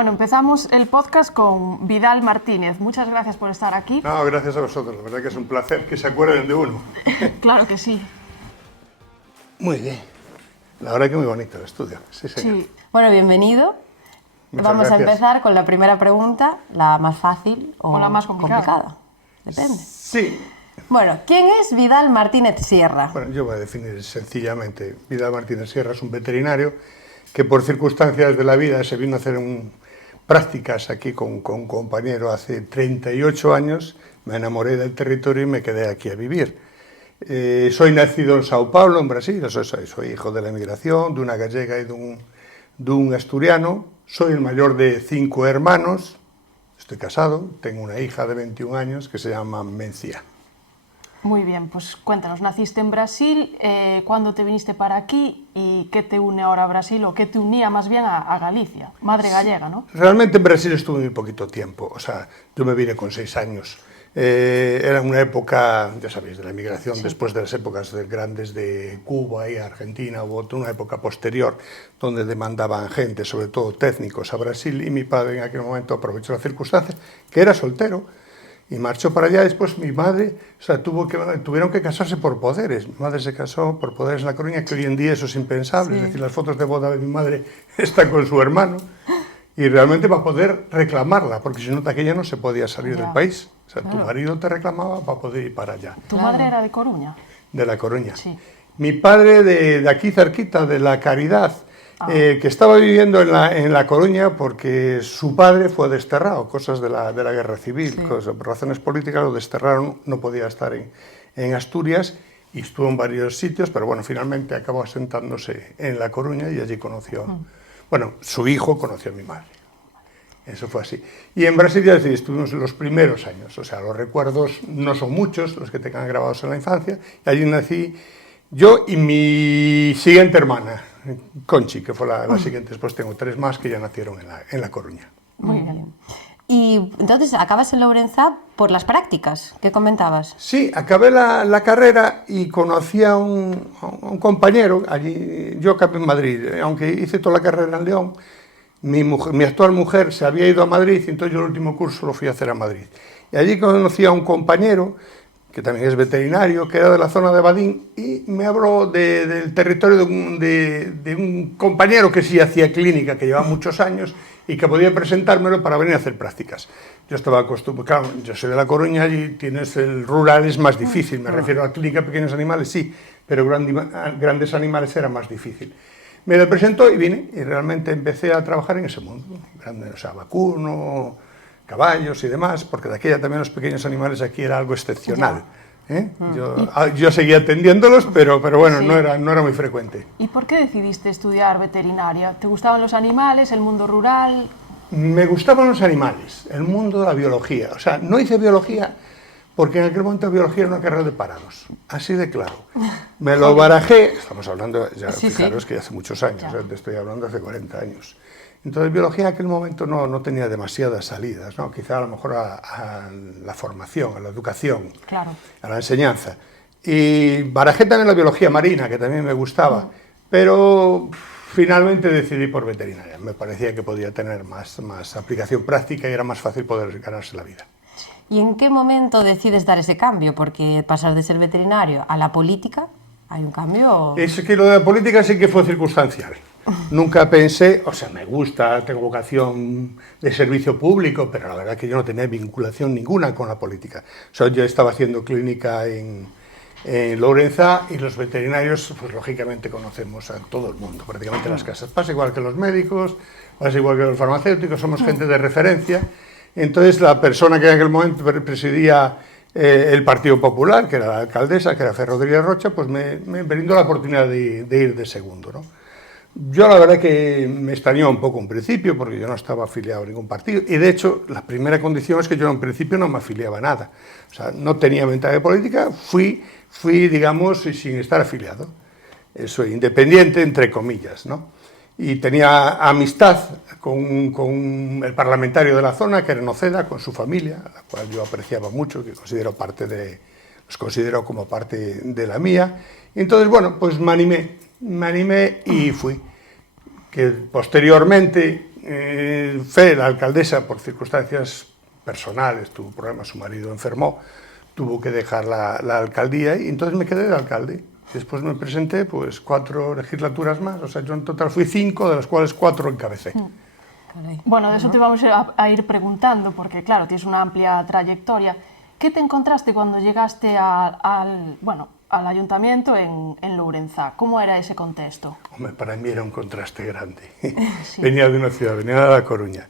Bueno, empezamos el podcast con Vidal Martínez. Muchas gracias por estar aquí. No, gracias a vosotros. La verdad que es un placer que se acuerden de uno. Claro que sí. Muy bien. La verdad que muy bonito el estudio. Sí, señor. Sí. Bueno, bienvenido. Muchas Vamos gracias. a empezar con la primera pregunta, la más fácil o la más complicada. Depende. Sí. Bueno, ¿quién es Vidal Martínez Sierra? Bueno, yo voy a definir sencillamente. Vidal Martínez Sierra es un veterinario que por circunstancias de la vida se vino a hacer prácticas aquí con un compañero hace 38 años. Me enamoré del territorio y me quedé aquí a vivir. Soy nacido en Sao Paulo, en Brasil. Soy hijo de la emigración, de una gallega y de un asturiano. Soy el mayor de 5 hermanos. Estoy casado, tengo una hija de 21 años que se llama Mencia. Muy bien, pues cuéntanos, naciste en Brasil, ¿cuándo te viniste para aquí y qué te une ahora a Brasil o qué te unía más bien a Galicia? Madre gallega, ¿no? Realmente en Brasil estuve muy poquito tiempo, o sea, yo me vine con 6 años. Era una época, ya sabéis, de la emigración, sí. Después de las épocas grandes de Cuba y Argentina, hubo una época posterior donde demandaban gente, sobre todo técnicos, a Brasil, y mi padre en aquel momento aprovechó la circunstancia, que era soltero, y marchó para allá. Después mi madre, o sea, tuvieron que casarse por poderes. Mi madre se casó por poderes en La Coruña, que hoy en día eso es impensable. Sí. Es decir, las fotos de boda de mi madre están con su hermano y realmente va a poder reclamarla, porque si no, de aquella no se podía salir del país. O sea, tu marido te reclamaba para poder ir para allá. ¿Tu madre era de Coruña? De La Coruña. Sí. Mi padre de aquí cerquita, de La Caridad, que estaba viviendo en la Coruña porque su padre fue desterrado, cosas de la guerra civil, sí. Por razones políticas lo desterraron, no podía estar en Asturias y estuvo en varios sitios, pero bueno, finalmente acabó asentándose en La Coruña y allí conoció, bueno, su hijo conoció a mi madre. Eso fue así. Y en Brasil ya estuvimos los primeros años, o sea, los recuerdos no son muchos, los que tengan grabados en la infancia, y allí nací yo y mi siguiente hermana, Conchi, que fue la siguiente. Después tengo 3 más que ya nacieron en La Coruña. Muy bien. Y entonces, ¿acabas en Lourenzá por las prácticas que comentabas? Sí, acabé la carrera y conocí a un compañero allí. Yo acabé en Madrid, aunque hice toda la carrera en León. Mi actual mujer se había ido a Madrid, y entonces yo el último curso lo fui a hacer a Madrid. Y allí conocí a un compañero que también es veterinario, que era de la zona de Badín, y me habló del territorio de un compañero que sí hacía clínica, que llevaba muchos años, y que podía presentármelo para venir a hacer prácticas. Yo estaba acostumbrado, claro, yo soy de La Coruña, y tienes el rural, es más difícil, me refiero a la clínica, pequeños animales sí, pero grandes animales era más difícil. Me lo presentó y vine, y realmente empecé a trabajar en ese mundo, o sea, vacuno, caballos y demás, porque de aquella también los pequeños animales aquí era algo excepcional. Yo seguía atendiéndolos, pero bueno, sí. no era muy frecuente. ¿Y por qué decidiste estudiar veterinaria? ¿Te gustaban los animales, el mundo rural? Me gustaban los animales, el mundo de la biología. O sea, no hice biología porque en aquel momento biología era una carrera de parados, así de claro. Me lo barajé, estamos hablando, ya sí, fijaros que hace muchos años, te estoy hablando hace 40 años. Entonces, biología en aquel momento no tenía demasiadas salidas, ¿no? Quizá a lo mejor a la formación, a la educación, claro. A la enseñanza. Y barajé también la biología marina, que también me gustaba, pero finalmente decidí por veterinaria. Me parecía que podía tener más aplicación práctica y era más fácil poder ganarse la vida. ¿Y en qué momento decides dar ese cambio? Porque pasar de ser veterinario a la política, ¿hay un cambio? Es que lo de la política sí que fue circunstancial. Nunca pensé, o sea, me gusta, tengo vocación de servicio público, pero la verdad que yo no tenía vinculación ninguna con la política. O sea, yo estaba haciendo clínica en Lourenzá y los veterinarios, pues lógicamente conocemos a todo el mundo, prácticamente en las casas. Pasa igual que los médicos, pasa igual que los farmacéuticos, somos gente de referencia. Entonces, la persona que en aquel momento presidía el Partido Popular, que era la alcaldesa, que era Fer Rodríguez Rocha, pues me brindó la oportunidad de ir de segundo, ¿no? Yo la verdad que me extrañó un poco en principio, porque yo no estaba afiliado a ningún partido, y de hecho la primera condición es que yo en principio no me afiliaba a nada. O sea, no tenía mentalidad política, fui digamos, sin estar afiliado. Soy independiente, entre comillas, ¿no? Y tenía amistad con el parlamentario de la zona, que era Noceda, con su familia, a la cual yo apreciaba mucho, que los considero como parte de la mía. Y entonces, bueno, pues me animé y fui. Que posteriormente Fe, la alcaldesa, por circunstancias personales, tuvo problemas, su marido enfermó, tuvo que dejar la alcaldía y entonces me quedé de alcalde. Después me presenté, pues 4 legislaturas más, o sea, yo en total fui 5, de las cuales 4 encabecé. Carai. Bueno, de eso te vamos a ir preguntando, porque claro, tienes una amplia trayectoria. ¿Qué te encontraste cuando llegaste al ayuntamiento en Lourenzá? ¿Cómo era ese contexto? Hombre, para mí era un contraste grande. Sí. Venía de una ciudad, venía de La Coruña.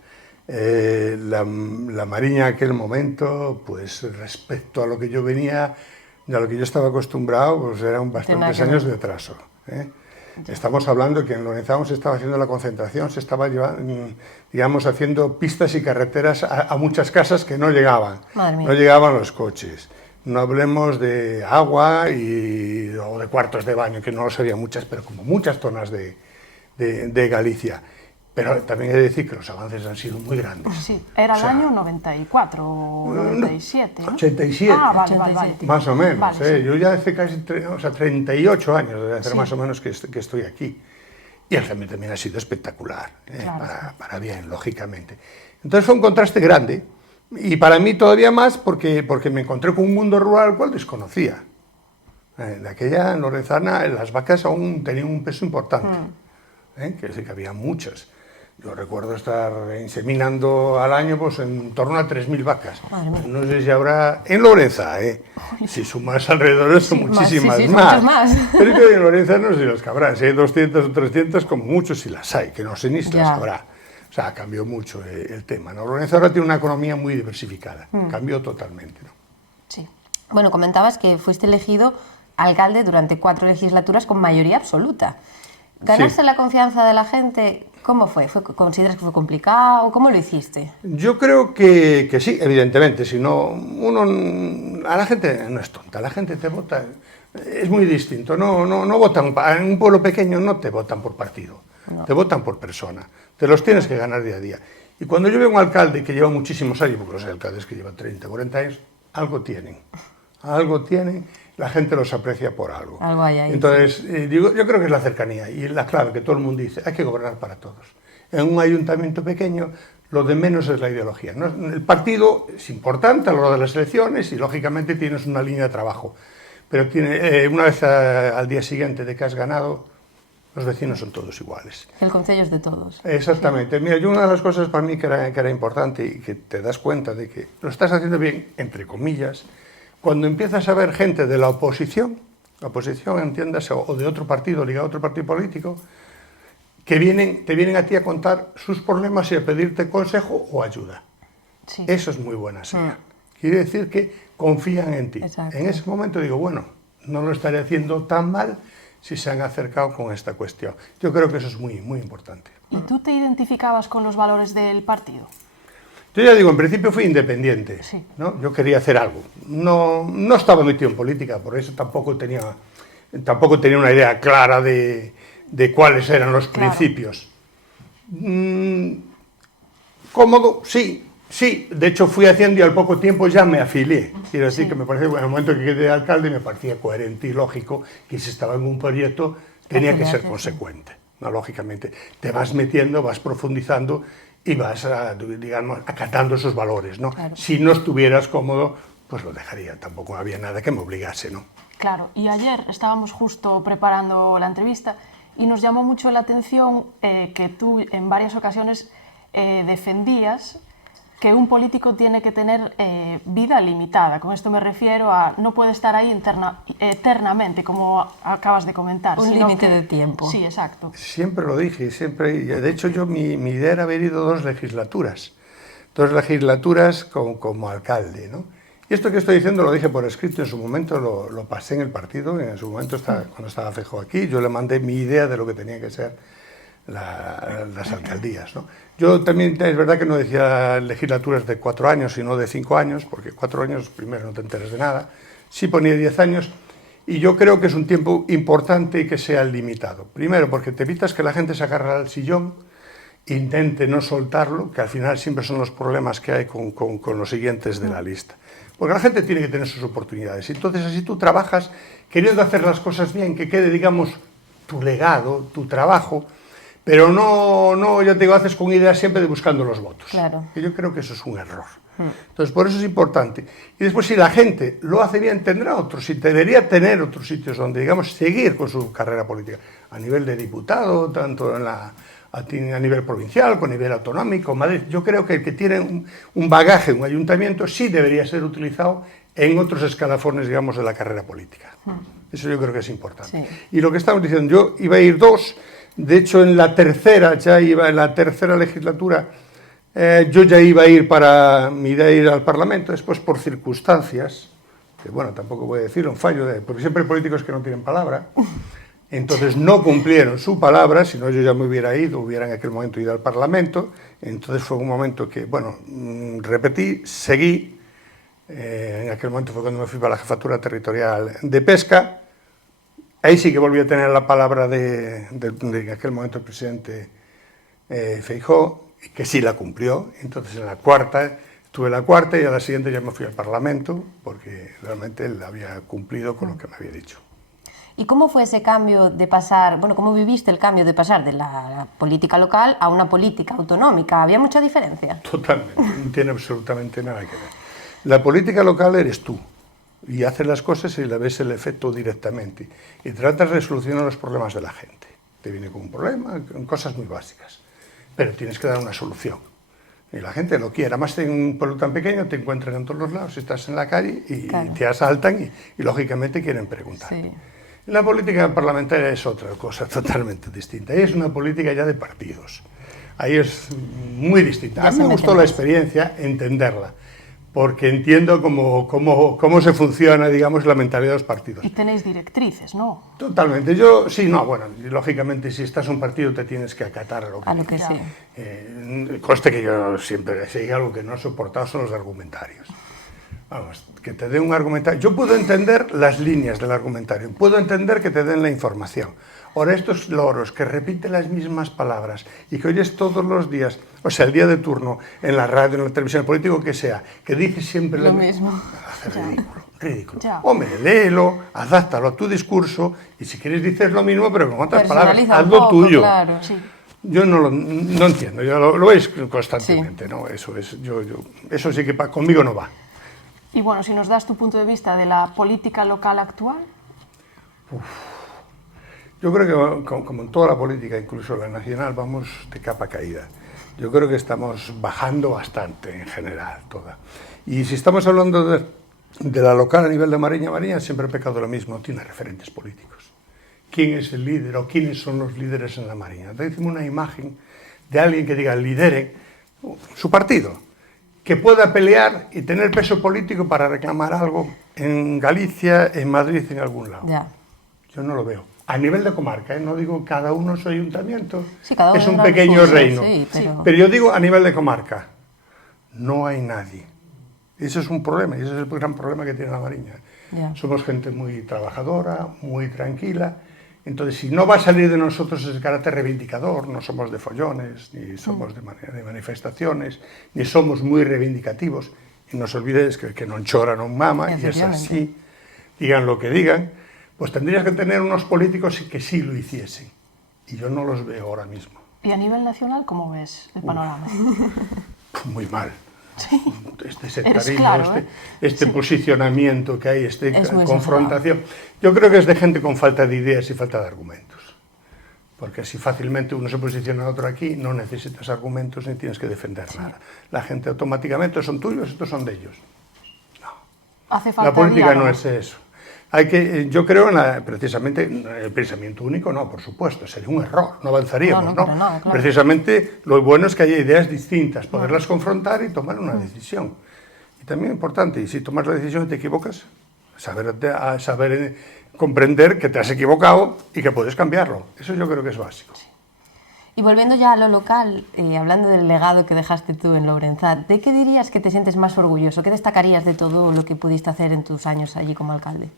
La Mariña en aquel momento, pues respecto a lo que yo venía, a lo que yo estaba acostumbrado, pues eran bastantes años de atraso. Estamos hablando que en Lourenzá se estaba haciendo la concentración, se estaba digamos, haciendo pistas y carreteras a muchas casas que no llegaban. No llegaban los coches. No hablemos de agua o de cuartos de baño, que no lo sabía muchas, pero como muchas zonas de Galicia. Pero también he de decir que los avances han sido muy grandes. Sí, era el año 94 o 97, ¿no? 87, vale. Más o menos. Vale, sí. Yo ya hace casi 38 años de hacer más o menos que estoy aquí. Y el cambio también ha sido espectacular, claro. para bien, lógicamente. Entonces fue un contraste grande, y para mí todavía más porque me encontré con un mundo rural al cual desconocía. En aquella lorenzana las vacas aún tenían un peso importante, que sí que había muchas. Yo recuerdo estar inseminando al año pues en torno a 3.000 vacas. No sé si habrá en Lourenzá, si sumas alrededor son muchísimas más. Pero que en Lourenzá no sé si las cabrá, si hay 200 o 300 como muchos si las hay, que no sé ni si las habrá. O sea, cambió mucho el tema, ¿no? Lourenzá ahora tiene una economía muy diversificada, cambió totalmente, ¿no? Sí. Bueno, comentabas que fuiste elegido alcalde durante 4 legislaturas con mayoría absoluta. ¿Ganaste la confianza de la gente? ¿Cómo fue? ¿Consideras que fue complicado? ¿Cómo lo hiciste? Yo creo que sí, evidentemente. Si no, a la gente no es tonta, la gente te vota, es muy distinto. No votan, en un pueblo pequeño no te votan por partido, te votan por persona. Te los tienes que ganar día a día. Y cuando yo veo a un alcalde que lleva muchísimos años, porque los alcaldes que llevan 30, 40 años, algo tienen, la gente los aprecia por algo. Algo hay ahí. Entonces, yo creo que es la cercanía y la clave que todo el mundo dice, hay que gobernar para todos. En un ayuntamiento pequeño, lo de menos es la ideología, ¿no? El partido es importante a lo largo de las elecciones y, lógicamente, tienes una línea de trabajo. Pero una vez al día siguiente de que has ganado, los vecinos son todos iguales. El concello es de todos. Exactamente. Sí. Mira, yo una de las cosas para mí que era importante y que te das cuenta de que lo estás haciendo bien, entre comillas, cuando empiezas a ver gente de la oposición, entiéndase, o de otro partido, ligado a otro partido político, que te vienen a ti a contar sus problemas y a pedirte consejo o ayuda. Sí. Eso es muy buena señal. Quiere decir que confían en ti. Exacto. En ese momento digo, bueno, no lo estaré haciendo tan mal si se han acercado con esta cuestión. Yo creo que eso es muy, muy importante. ¿Y tú te identificabas con los valores del partido? Yo ya digo, en principio fui independiente, sí. ¿no? Yo quería hacer algo. No estaba metido en política, por eso tampoco tenía una idea clara de cuáles eran los principios. Cómodo, sí. De hecho fui haciendo y al poco tiempo ya me afilié. Quiero decir que me parecía, en el momento que quedé alcalde me parecía coherente y lógico que si estaba en un proyecto tenía que ser consecuente, ¿no? Lógicamente te vas metiendo, vas profundizando y vas, digamos, acatando esos valores, ¿no? Claro. Si no estuvieras cómodo, pues lo dejaría. Tampoco había nada que me obligase, ¿no? Claro, y ayer estábamos justo preparando la entrevista y nos llamó mucho la atención que tú en varias ocasiones defendías que un político tiene que tener vida limitada. Con esto me refiero a no puede estar ahí eternamente, como acabas de comentar. Un límite de tiempo. Sí, exacto. Siempre lo dije, siempre. De hecho, mi idea era haber ido 2 legislaturas como alcalde, ¿no? Y esto que estoy diciendo lo dije por escrito, en su momento lo pasé en el partido, en su momento cuando estaba Feijóo aquí, yo le mandé mi idea de lo que tenía que ser las alcaldías, ¿no? Yo también, es verdad que no decía legislaturas de 4 años, sino de 5 años, porque 4 años, primero, no te enteras de nada. Sí ponía 10 años, y yo creo que es un tiempo importante y que sea limitado. Primero, porque te evitas que la gente se agarre al sillón, intente no soltarlo, que al final siempre son los problemas que hay con los siguientes de la lista. Porque la gente tiene que tener sus oportunidades. Entonces, así tú trabajas queriendo hacer las cosas bien, que quede, digamos, tu legado, tu trabajo, Pero no, ya te digo, haces con ideas siempre de buscando los votos. Claro. Que yo creo que eso es un error. Entonces, por eso es importante. Y después, si la gente lo hace bien, tendrá otros sitios, debería tener otros sitios donde, digamos, seguir con su carrera política, a nivel de diputado, tanto a nivel provincial, con nivel autonómico, Madrid. Yo creo que el que tiene un bagaje, un ayuntamiento, sí debería ser utilizado en otros escalafones, digamos, de la carrera política. Eso yo creo que es importante. Sí. Y lo que estamos diciendo, yo iba a ir 2, de hecho, en la tercera legislatura, yo ya iba a ir para mi idea de ir al Parlamento, después por circunstancias, que bueno, tampoco voy a decir un fallo, porque siempre hay políticos que no tienen palabra, entonces no cumplieron su palabra, si no yo ya me hubiera ido, en aquel momento ido al Parlamento, entonces fue un momento que, bueno, repetí, seguí, en aquel momento fue cuando me fui para la Jefatura Territorial de Pesca, ahí sí que volví a tener la palabra de en aquel momento el presidente Feijóo, que sí la cumplió. Entonces en la cuarta, tuve la cuarta y a la siguiente ya me fui al Parlamento, porque realmente él había cumplido con lo que me había dicho. ¿Y cómo fue ese cambio de pasar, bueno, cómo viviste el cambio de pasar de la política local a una política autonómica? ¿Había mucha diferencia? Totalmente, no tiene absolutamente nada que ver. La política local eres tú, y haces las cosas y le ves el efecto directamente, y tratas de solucionar los problemas de la gente. Te viene con un problema, con cosas muy básicas, pero tienes que dar una solución. Y la gente lo quiere. Además, en un pueblo tan pequeño te encuentran en todos los lados, estás en la calle y claro, te asaltan y lógicamente quieren preguntar. Sí. La política parlamentaria es otra cosa totalmente distinta. Ahí es una política ya de partidos. Ahí es muy distinta. A mí me gustó la experiencia, entenderla, porque entiendo cómo se funciona, digamos, la mentalidad de los partidos. Y tenéis directrices, ¿no? Totalmente. Bueno, lógicamente, si estás en un partido te tienes que acatar a lo que sí. Conste que yo siempre, si hay algo que no he soportado son los argumentarios. Vamos, que te den un argumentario. Yo puedo entender las líneas del argumentario, puedo entender que te den la información. Ahora, estos loros que repiten las mismas palabras y que oyes todos los días, o sea, el día de turno, en la radio, en la televisión, el político que sea, que dice siempre lo mismo. Hace ridículo. Ya. Hombre, léelo, adáptalo a tu discurso y si quieres dices lo mismo, pero con otras palabras, Personaliza un haz lo poco, tuyo. Claro. Sí. Yo no entiendo, yo lo veis constantemente, sí. ¿No? Eso sí que conmigo no va. Y bueno, si nos das tu punto de vista de la política local actual. Yo creo que, como en toda la política, incluso la nacional, vamos de capa caída. Yo creo que estamos bajando bastante en general, toda. Y si estamos hablando de la local a nivel de Mariña siempre ha pecado lo mismo, no tiene referentes políticos. ¿Quién es el líder o quiénes son los líderes en la Mariña? Entonces, decimos una imagen de alguien que diga lidere su partido, que pueda pelear y tener peso político para reclamar algo en Galicia, en Madrid, en algún lado. Ya. Yo no lo veo. A nivel de comarca, no digo cada uno su ayuntamiento, sí, cada uno es un pequeño reino. Sí, pero yo digo a nivel de comarca, no hay nadie. Eso es un problema y ese es el gran problema que tiene la Mariña. Ya. Somos gente muy trabajadora, muy tranquila. Entonces, si no va a salir de nosotros ese carácter reivindicador, no somos de follones, ni somos de manifestaciones, ni somos muy reivindicativos, y no os olvidéis que non chora, non mama, y es así, digan lo que digan, pues tendrías que tener unos políticos que sí lo hiciesen, y yo no los veo ahora mismo. ¿Y a nivel nacional cómo ves el panorama? Muy mal. Sí. Este sectarismo, claro, este sí. Posicionamiento que hay, esta confrontación. Exagerado. Yo creo que es de gente con falta de ideas y falta de argumentos. Porque si fácilmente uno se posiciona a otro aquí, no necesitas argumentos ni tienes que defender nada. La gente automáticamente son tuyos, estos son de ellos. No. Hace falta la política diálogo. no es eso. Yo creo precisamente el pensamiento único, no, por supuesto, sería un error, no avanzaríamos, ¿no? Nada, claro. Precisamente lo bueno es que haya ideas distintas, poderlas confrontar y tomar una decisión. Y también importante, y si tomas la decisión y te equivocas, saber comprender que te has equivocado y que puedes cambiarlo. Eso yo creo que es básico. Y volviendo ya a lo local, hablando del legado que dejaste tú en Lourenzat, ¿de qué dirías que te sientes más orgulloso? ¿Qué destacarías de todo lo que pudiste hacer en tus años allí como alcalde?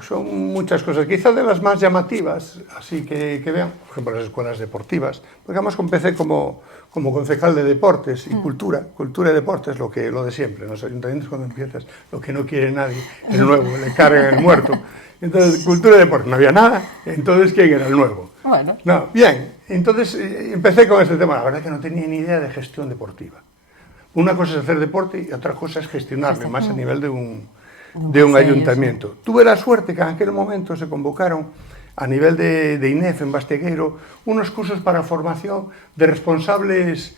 Son muchas cosas, quizás de las más llamativas, así que vean, por ejemplo, las escuelas deportivas, porque además empecé como concejal de deportes y cultura y deportes, lo de siempre, en los ayuntamientos cuando empiezas, lo que no quiere nadie, el nuevo, le cargan el muerto. Entonces, cultura y deportes, no había nada, entonces ¿quién era el nuevo? Bueno. No, bien, entonces empecé con este tema. La verdad que no tenía ni idea de gestión deportiva. Una cosa es hacer deporte y otra cosa es gestionarlo, más a nivel de un ayuntamiento. Sí. Tuve la suerte que en aquel momento se convocaron a nivel de INEF en Bastegueiro unos cursos para formación de responsables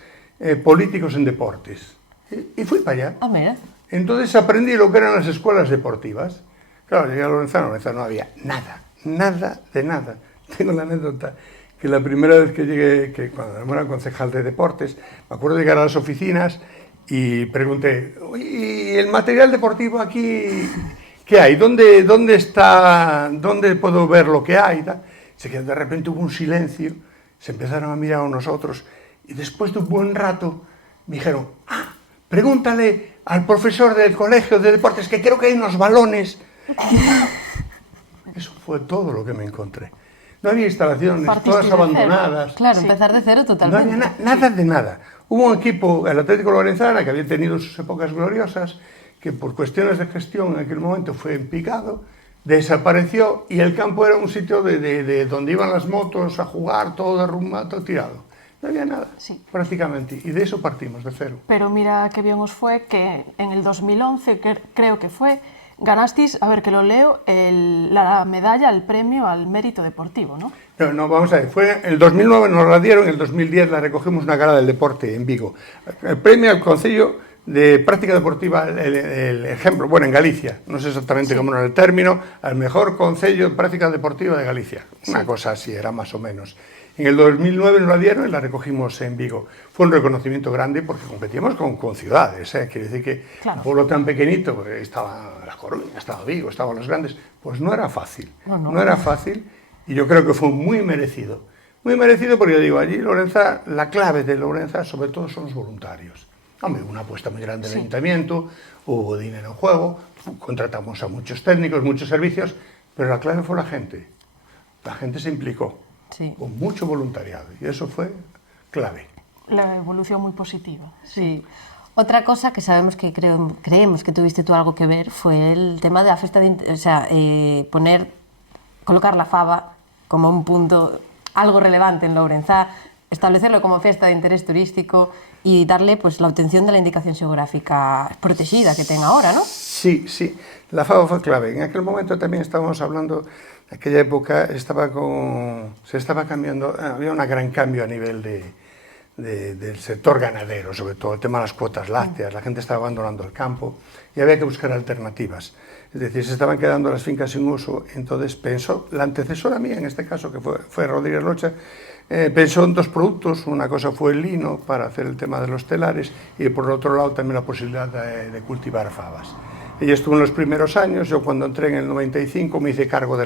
políticos en deportes. Y fui para allá. Ah, mira. Entonces aprendí lo que eran las escuelas deportivas. Claro, llegué a Lorenzano no había nada de nada. Tengo la anécdota que la primera vez que llegué, que cuando era concejal de deportes, me acuerdo de llegar a las oficinas y pregunté, ¿y el material deportivo aquí qué hay? ¿Dónde está? ¿Dónde puedo ver lo que hay? Se quedó, de repente hubo un silencio, se empezaron a mirar a nosotros y después de un buen rato me dijeron, pregúntale al profesor del colegio de deportes que creo que hay unos balones. Eso fue todo lo que me encontré. No había instalaciones, todas abandonadas. Claro, empezar de cero totalmente. No había nada de nada. Hubo un equipo, el Atlético Lorenzana, que había tenido sus épocas gloriosas, que por cuestiones de gestión en aquel momento fue en picado, desapareció y el campo era un sitio de donde iban las motos a jugar, todo derrumbado, todo tirado. No había nada, prácticamente, y de eso partimos, de cero. Pero mira qué bien os fue que en el 2011, creo que fue, ganasteis, a ver que lo leo, la medalla, el premio al mérito deportivo, ¿no? No, vamos a ver, fue el 2009 nos la dieron, en el 2010 la recogimos una gala del deporte en Vigo. El premio al Concello de Práctica Deportiva, el ejemplo, bueno, en Galicia, no sé exactamente cómo era el término, al mejor Concello de Práctica Deportiva de Galicia. Una cosa así, era más o menos. En el 2009 nos la dieron y la recogimos en Vigo. Fue un reconocimiento grande porque competíamos con ciudades, quiere decir que un pueblo tan pequeñito, estaba La Coruña, estaba Vigo, estaban los grandes, pues no era fácil. No era fácil y yo creo que fue muy merecido. Muy merecido porque yo digo, allí Lorenza, la clave de Lorenza sobre todo son los voluntarios. Hombre, una apuesta muy grande del ayuntamiento, hubo dinero en juego, contratamos a muchos técnicos, muchos servicios, pero la clave fue la gente. La gente se implicó. Sí. Con mucho voluntariado y eso fue clave. La evolución muy positiva. Sí. Otra cosa que sabemos que creemos que tuviste tú algo que ver fue el tema de la fiesta colocar la fava como un punto, algo relevante en Lourenzá, establecerlo como fiesta de interés turístico y darle pues la obtención de la indicación xeográfica protegida que tenga ahora, ¿no? Sí, la fava fue clave. En aquel momento también estábamos hablando. En aquella época se estaba cambiando, había un gran cambio a nivel del sector ganadero, sobre todo el tema de las cuotas lácteas, la gente estaba abandonando el campo y había que buscar alternativas. Es decir, se estaban quedando las fincas sin uso, entonces pensó, la antecesora mía en este caso, que fue Rodríguez Rocha, pensó en dos productos, una cosa fue el lino para hacer el tema de los telares y por otro lado también la posibilidad de cultivar fabas. Ella estuvo en los primeros años, yo cuando entré en el 95 me hice cargo de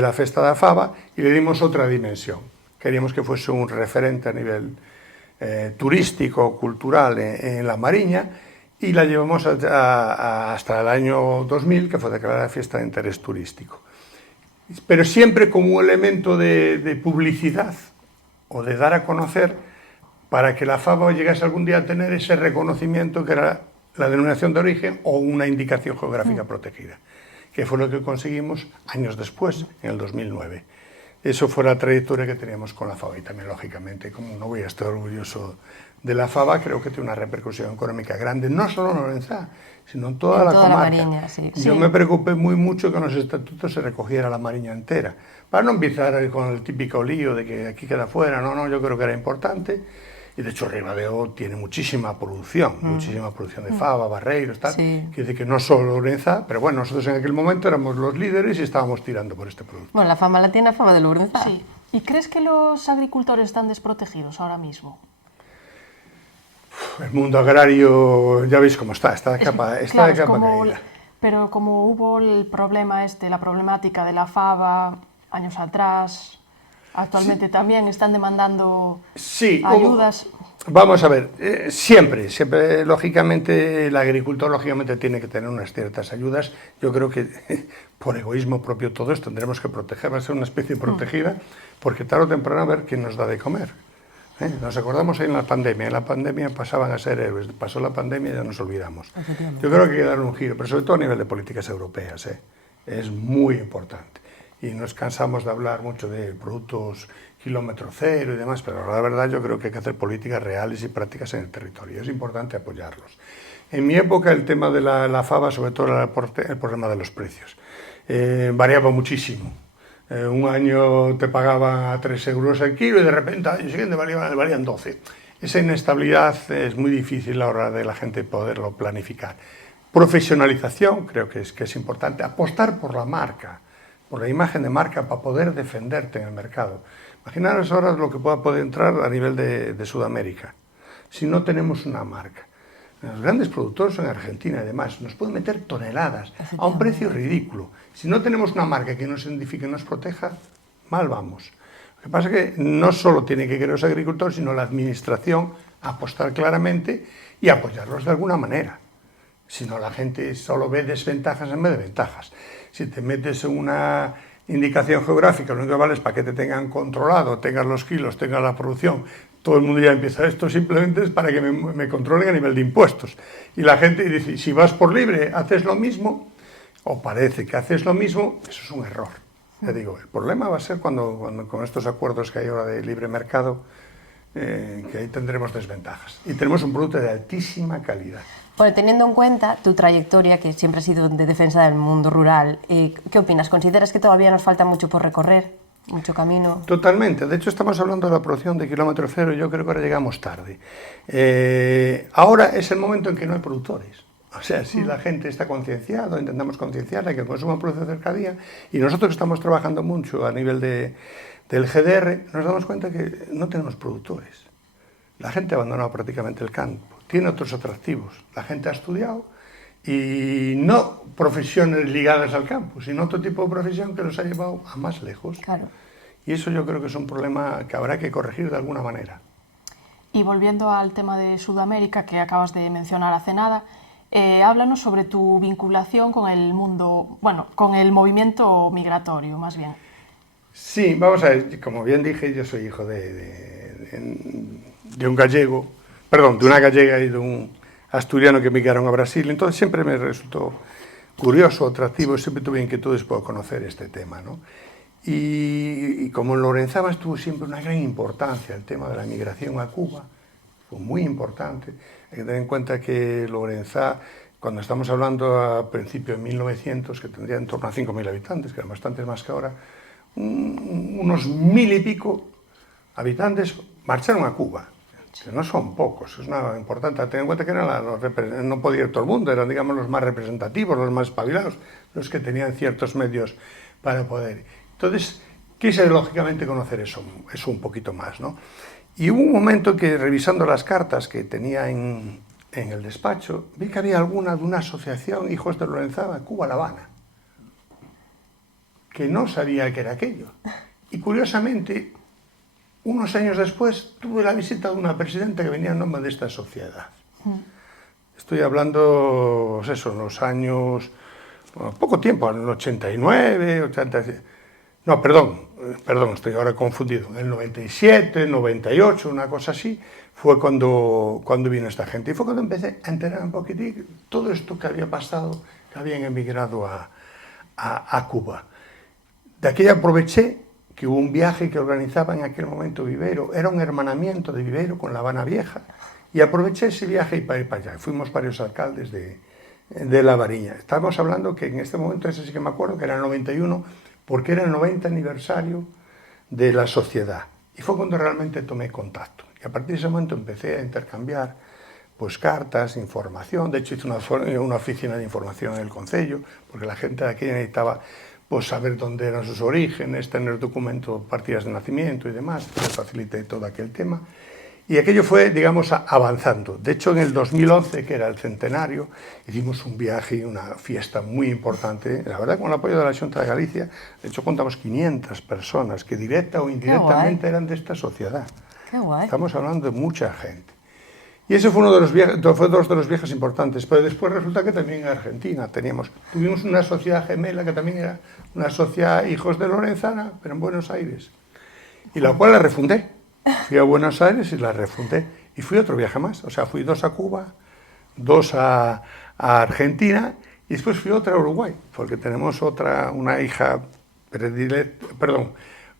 la Festa da Fava y le dimos otra dimensión. Queríamos que fuese un referente a nivel turístico, cultural en la Mariña y la llevamos hasta el año 2000, que fue declarada Fiesta de Interés Turístico. Pero siempre como un elemento de publicidad o de dar a conocer para que la fava llegase algún día a tener ese reconocimiento que era la denominación de origen o una indicación geográfica protegida, que fue lo que conseguimos años después, en el 2009. Eso fue la trayectoria que teníamos con la fava y también, lógicamente, como no voy a estar orgulloso de la fava, creo que tiene una repercusión económica grande, no solo en Lourenzá, sino en toda la comarca. La Mariña, sí. Yo me preocupé muy que en los estatutos se recogiera la Mariña entera, para no empezar con el típico lío de que aquí queda fuera, no, yo creo que era importante. Y de hecho Ribadeo tiene muchísima producción de fava, barreiros, tal. Sí. Quiere decir que no solo Lourenzá, pero bueno, nosotros en aquel momento éramos los líderes y estábamos tirando por este producto. Bueno, la fama la tiene la fama de Lourenzá. Sí. ¿Y crees que los agricultores están desprotegidos ahora mismo? El mundo agrario, ya veis cómo está de capa caída. Pero como hubo el problema la problemática de la fava años atrás, actualmente también están demandando ayudas. Vamos a ver, siempre, lógicamente, el agricultor tiene que tener unas ciertas ayudas. Yo creo que por egoísmo propio todos tendremos que proteger, va a ser una especie protegida, porque tarde o temprano a ver quién nos da de comer. Nos acordamos ahí en la pandemia pasaban a ser héroes, pasó la pandemia y ya nos olvidamos. Yo creo que hay que dar un giro, pero sobre todo a nivel de políticas europeas, es muy importante. y nos cansamos de hablar mucho de productos kilómetro cero y demás, pero la verdad yo creo que hay que hacer políticas reales y prácticas en el territorio. Es importante apoyarlos. En mi época el tema de la fava, sobre todo era el problema de los precios. Variaba muchísimo. Un año te pagaba a 3 euros el kilo y de repente al año siguiente valían 12. Esa inestabilidad es muy difícil a la hora de la gente poderlo planificar. Profesionalización creo que es importante. Apostar por la marca, por la imagen de marca para poder defenderte en el mercado. Imaginaros ahora lo que pueda entrar a nivel de Sudamérica, si no tenemos una marca. Los grandes productores en Argentina y demás nos pueden meter toneladas a un precio ridículo. Si no tenemos una marca que nos identifique y nos proteja, mal vamos. Lo que pasa es que no solo tiene que querer los agricultores, sino la administración apostar claramente y apoyarlos de alguna manera. Si no, la gente solo ve desventajas en vez de ventajas. Si te metes en una indicación geográfica, lo único que vale es para que te tengan controlado, tengas los kilos, tengas la producción, todo el mundo ya empieza, esto simplemente es para que me controlen a nivel de impuestos. Y la gente dice, si vas por libre, haces lo mismo, o parece que haces lo mismo, eso es un error. Ya digo, el problema va a ser cuando con estos acuerdos que hay ahora de libre mercado, que ahí tendremos desventajas. Y tenemos un producto de altísima calidad. Bueno, teniendo en cuenta tu trayectoria, que siempre ha sido de defensa del mundo rural, ¿qué opinas? ¿Consideras que todavía nos falta mucho por recorrer? ¿Mucho camino? Totalmente. De hecho, estamos hablando de la producción de kilómetro cero y yo creo que ahora llegamos tarde. Ahora es el momento en que no hay productores. O sea, si la gente está concienciada, intentamos concienciarla que el consumo produce cercanía, y nosotros que estamos trabajando mucho a nivel del GDR, nos damos cuenta que no tenemos productores. La gente ha abandonado prácticamente el campo. Tiene otros atractivos. La gente ha estudiado y no profesiones ligadas al campo, sino otro tipo de profesión que los ha llevado a más lejos. Claro. Y eso yo creo que es un problema que habrá que corregir de alguna manera. Y volviendo al tema de Sudamérica, que acabas de mencionar hace nada, háblanos sobre tu vinculación con el mundo, bueno, con el movimiento migratorio, más bien. Sí, vamos a ver, como bien dije, yo soy hijo de un gallego, perdón, de una gallega y de un asturiano que emigraron a Brasil, entonces siempre me resultó curioso, atractivo, siempre tuve inquietudes por conocer este tema, ¿no? Y como en Lorenzabas tuvo siempre una gran importancia el tema de la migración a Cuba, fue muy importante. Hay que tener en cuenta que Lorenzá, cuando estamos hablando a principios de 1900, que tendría en torno a 5.000 habitantes, que eran bastantes más que ahora, unos 1.000 y pico habitantes marcharon a Cuba, que no son pocos, es una importante. Ten en cuenta que no podía ir todo el mundo, eran, digamos, los más representativos, los más espabilados, los que tenían ciertos medios para poder. Entonces, quise lógicamente conocer eso un poquito más, ¿no? Y hubo un momento que, revisando las cartas que tenía en el despacho, vi que había alguna de una asociación Hijos de Lorenzana, Cuba-La Habana, que no sabía qué era aquello. Y curiosamente, unos años después, tuve la visita de una presidenta que venía en nombre de esta sociedad. Estoy hablando, pues eso, en los años, bueno, poco tiempo, en el 89, 87. No, perdón, estoy ahora confundido. En el 97, 98, una cosa así, fue cuando vino esta gente. Y fue cuando empecé a enterar un poquitín de todo esto que había pasado, que habían emigrado a Cuba. De aquella aproveché que hubo un viaje que organizaba en aquel momento Viveiro, era un hermanamiento de Viveiro con La Habana Vieja, y aproveché ese viaje para ir para allá. Fuimos varios alcaldes de La Variña. Estábamos hablando que en este momento, ese sí que me acuerdo, que era el 91, porque era el 90 aniversario de la sociedad. Y fue cuando realmente tomé contacto. Y a partir de ese momento empecé a intercambiar pues cartas, información. De hecho, hice una oficina de información en el concello, porque la gente de aquí necesitaba pues saber dónde eran sus orígenes, tener documentos, partidas de nacimiento y demás. Les facilité todo aquel tema. Y aquello fue, digamos, avanzando. De hecho, en el 2011, que era el centenario, hicimos un viaje y una fiesta muy importante. La verdad, con el apoyo de la Xunta de Galicia, de hecho, contamos 500 personas que directa o indirectamente eran de esta sociedad. Qué guay. Estamos hablando de mucha gente. Y ese fue uno de los viajes, fue dos de los viajes importantes. Pero después resulta que también en Argentina tuvimos una sociedad gemela que también era una sociedad Hijos de Lorenzana, pero en Buenos Aires. Y la cual la refundé. Fui a Buenos Aires y la refundé. Y fui otro viaje más. O sea, fui 2 a Cuba, 2 a Argentina y después fui otra a Uruguay, porque tenemos una hija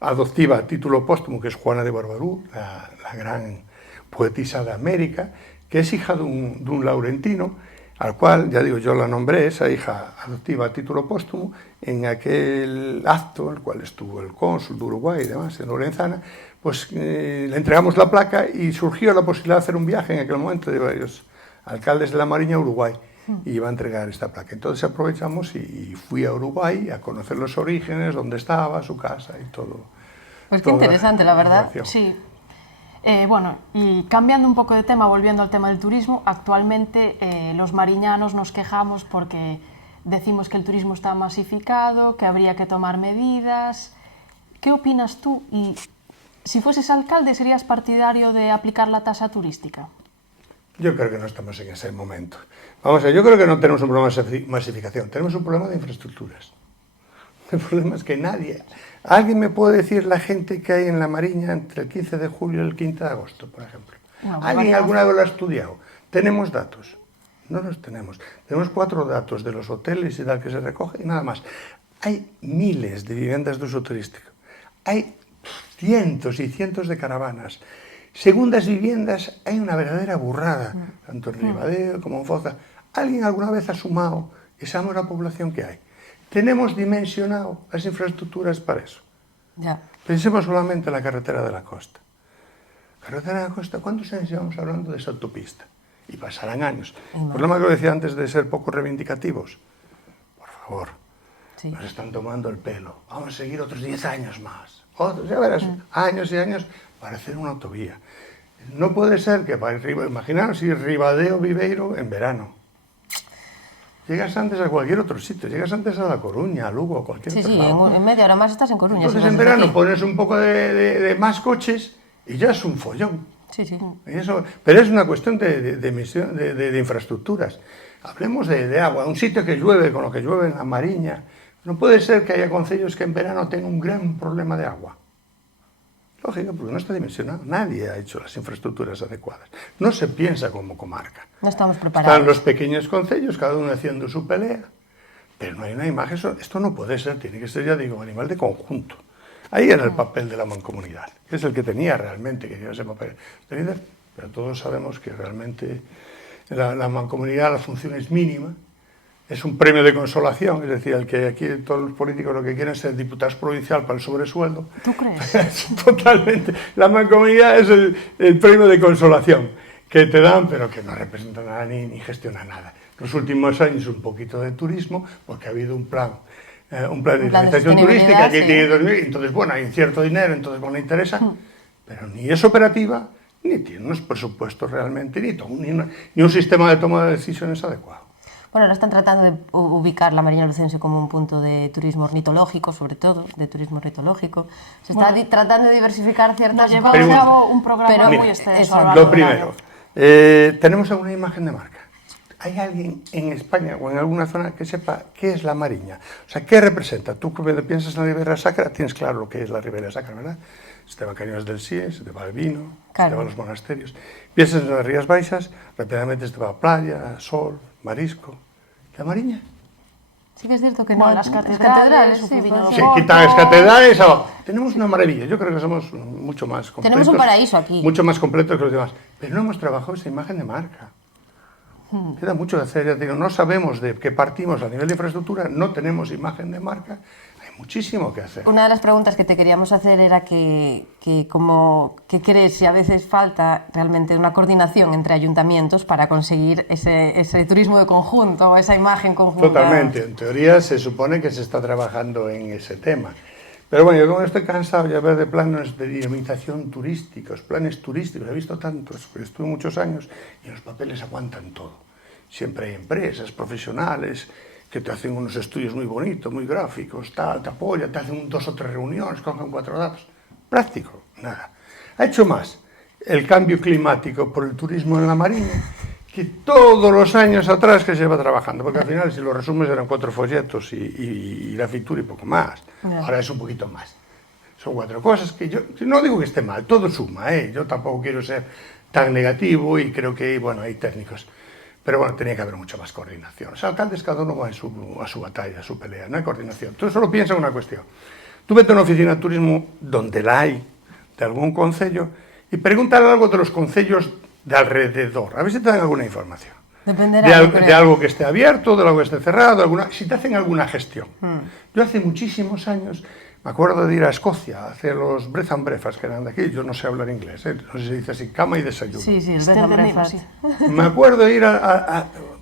adoptiva a título póstumo, que es Juana de Barberú, la gran poetisa de América, que es hija de un laurentino, al cual, ya digo, yo la nombré, esa hija adoptiva a título póstumo, en aquel acto, en el cual estuvo el cónsul de Uruguay y demás, en Lorenzana, pues le entregamos la placa y surgió la posibilidad de hacer un viaje en aquel momento de varios alcaldes de la Mariña a Uruguay, y iba a entregar esta placa. Entonces aprovechamos y fui a Uruguay a conocer los orígenes, dónde estaba, su casa y todo. Pues qué interesante, la verdad. Sí. Bueno, y cambiando un poco de tema, volviendo al tema del turismo, actualmente los mariñanos nos quejamos porque decimos que el turismo está masificado, que habría que tomar medidas. ¿Qué opinas tú? Y si fueses alcalde, ¿serías partidario de aplicar la tasa turística? Yo creo que no estamos en ese momento. Vamos a ver, yo creo que no tenemos un problema de masificación, tenemos un problema de infraestructuras. El problema es que nadie... ¿Alguien me puede decir la gente que hay en la Mariña entre el 15 de julio y el 15 de agosto, por ejemplo? No, ¿alguien alguna vez lo ha estudiado? ¿Tenemos datos? No los tenemos. Tenemos 4 datos de los hoteles y tal que se recoge y nada más. Hay miles de viviendas de uso turístico. Hay cientos y cientos de caravanas. Segundas viviendas, hay una verdadera burrada, tanto en Ribadeo como en Foza. ¿Alguien alguna vez ha sumado y sabemos la población que hay? ¿Tenemos dimensionado las infraestructuras para eso? Ya. Pensemos solamente en la carretera de la costa. Carretera de la costa, ¿cuántos años llevamos hablando de esa autopista? Y pasarán años. El problema que lo decía antes de ser poco reivindicativos. Por favor, sí. Nos están tomando el pelo. Vamos a seguir otros 10 años más. Otros, ya verás, años y años para hacer una autovía. No puede ser que, imaginaos si Ribadeo, Viveiro en verano. Llegas antes a cualquier otro sitio, llegas antes a La Coruña, a Lugo, a cualquier otro lado. Sí, en media hora más estás en Coruña. Entonces en verano pones un poco de más coches y ya es un follón. Sí. Pero es una cuestión de infraestructuras. Hablemos de agua, un sitio que llueve con lo que llueve en la Mariña. No puede ser que haya concellos que en verano tengan un gran problema de agua. Lógico, porque no está dimensionado. Nadie ha hecho las infraestructuras adecuadas. No se piensa como comarca. No estamos preparados. Están los pequeños concellos, cada uno haciendo su pelea, pero no hay una imagen. Esto no puede ser, tiene que ser, ya digo, a nivel de conjunto. Ahí era el papel de la mancomunidad, que es el que tenía realmente que llevar ese papel de líder, pero todos sabemos que realmente la mancomunidad, la función es mínima. Es un premio de consolación, es decir, el que aquí todos los políticos lo que quieren es ser diputados provincial para el sobresueldo. ¿Tú crees? Totalmente. La mancomunidad es el premio de consolación que te dan, pero que no representa nada ni gestiona nada. Los últimos años un poquito de turismo, porque ha habido un plan de dinamización turística que tiene 2000, entonces, bueno, hay cierto dinero, entonces, bueno, interesa, pero ni es operativa, ni tiene unos presupuestos realmente, ni un sistema de toma de decisiones adecuado. Bueno, ahora están tratando de ubicar la Mariña Lucense como un punto de turismo ornitológico, sobre todo, de turismo ornitológico. Se está tratando de diversificar ciertas cosas. Llevamos a cabo un programa muy extenso. Lo primero, ¿tenemos alguna imagen de marca? ¿Hay alguien en España o en alguna zona que sepa qué es la Mariña? O sea, ¿qué representa? Tú cuando piensas en la Ribera Sacra, tienes claro lo que es la Ribera Sacra, ¿verdad? Se te va Cañones del Sies, se te va el vino, se te va los monasterios. Piensas en las Rías Baixas, rápidamente se te va playa, sol, marisco. ¿La Mariña? Sí que es cierto que bueno, no. Las catedrales, sí, sí, quitan las catedrales. Tenemos una maravilla. Yo creo que somos mucho más completos. Tenemos un paraíso aquí. Mucho más completos que los demás. Pero no hemos trabajado esa imagen de marca. Queda mucho que hacer. Ya digo, no sabemos de qué partimos a nivel de infraestructura, no tenemos imagen de marca. Hay muchísimo que hacer. Una de las preguntas que te queríamos hacer era ¿qué crees si a veces falta realmente una coordinación entre ayuntamientos para conseguir ese turismo de conjunto, esa imagen conjunta? Totalmente. En teoría se supone que se está trabajando en ese tema. Pero bueno, yo como estoy cansado ya ver de planes de dinamización turísticos, planes turísticos, he visto tantos, porque estuve muchos años y los papeles aguantan todo. Siempre hay empresas, profesionales, que te hacen unos estudios muy bonitos, muy gráficos, tal, te apoyan, te hacen 2 o 3 reuniones, cogen 4 datos. Práctico, nada. Ha hecho más el cambio climático por el turismo en la Mariña que todos los años atrás que se lleva trabajando, porque al final, si lo resumes, eran 4 folletos y la fritura y poco más. Ahora es un poquito más. Son 4 cosas que yo no digo que esté mal, todo suma, ¿eh? Yo tampoco quiero ser tan negativo y creo que, bueno, hay técnicos. Pero bueno, tenía que haber mucha más coordinación. O sea, alcaldes cada uno va a su batalla, a su pelea, no hay coordinación. Tú solo piensa en una cuestión. Tú vete a una oficina de turismo donde la hay, de algún concello, y pregúntale algo de los concellos de alrededor, a ver si te dan alguna información. Dependerá, De algo que esté abierto, de algo que esté cerrado, si te hacen alguna gestión. Yo hace muchísimos años me acuerdo de ir a Escocia a hacer los breath and breakfast que eran de aquí. Yo no sé hablar inglés, no sé si se dice así, cama y desayuno. Sí, el breath and breakfast. Sí. Me acuerdo de ir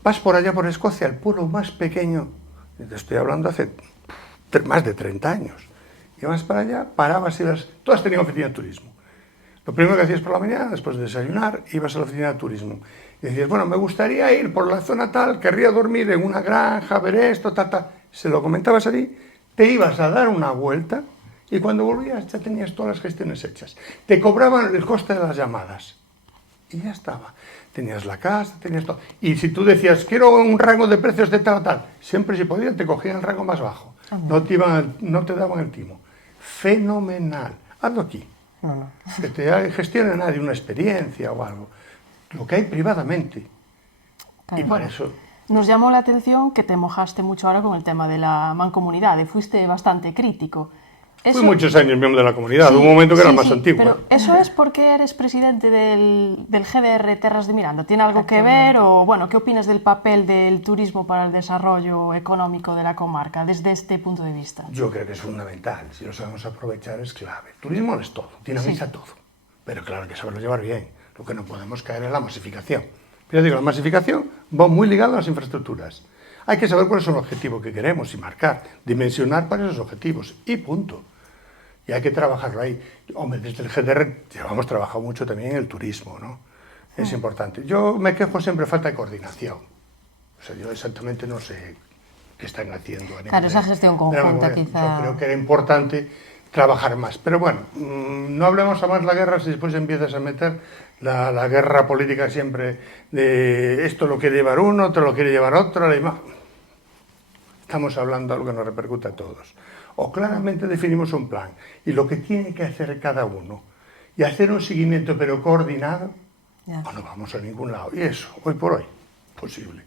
vas por allá por Escocia, el pueblo más pequeño, te estoy hablando hace más de 30 años. Ibas para allá, parabas, todas tenían oficina de turismo. Lo primero que hacías por la mañana, después de desayunar, ibas a la oficina de turismo. Y decías, bueno, me gustaría ir por la zona tal, querría dormir en una granja, ver esto, tal. Se lo comentabas allí, te ibas a dar una vuelta y cuando volvías ya tenías todas las gestiones hechas. Te cobraban el coste de las llamadas y ya estaba. Tenías la casa, tenías todo. Y si tú decías, quiero un rango de precios de tal, siempre si podías te cogían el rango más bajo. No te daban el timo. Fenomenal. Hazlo aquí. No. Que te gestione nadie una experiencia o algo. Lo que hay privadamente. Claro. Y para eso... Nos llamó la atención que te mojaste mucho ahora con el tema de la mancomunidad, y fuiste bastante crítico. Fui muchos años miembro de la comunidad, hubo un momento que era el más antiguo. Pero ¿eso es porque eres presidente del GDR Terras de Miranda? ¿Tiene algo que ver? O bueno, ¿qué opinas del papel del turismo para el desarrollo económico de la comarca desde este punto de vista? Yo creo que es fundamental, si lo sabemos aprovechar es clave. El turismo es todo, dinamiza todo, pero claro que saberlo llevar bien. Lo que no podemos caer es la masificación. Pero yo digo, la masificación va muy ligada a las infraestructuras. Hay que saber cuál es el objetivo que queremos y marcar, dimensionar para esos objetivos y punto. Y hay que trabajarlo ahí. Hombre, desde el GDR llevamos trabajado mucho también en el turismo, ¿no? Es importante. Yo me quejo siempre de falta de coordinación. O sea, yo exactamente no sé qué están haciendo. Claro, esa gestión conjunta quizá... Yo creo que era importante trabajar más. Pero bueno, no hablemos a más la guerra si después empiezas a meter la guerra política siempre de esto lo quiere llevar uno, otro lo quiere llevar otro. Estamos hablando de algo que nos repercute a todos. O claramente definimos un plan y lo que tiene que hacer cada uno y hacer un seguimiento pero coordinado, o no vamos a ningún lado. Y eso, hoy por hoy, posible.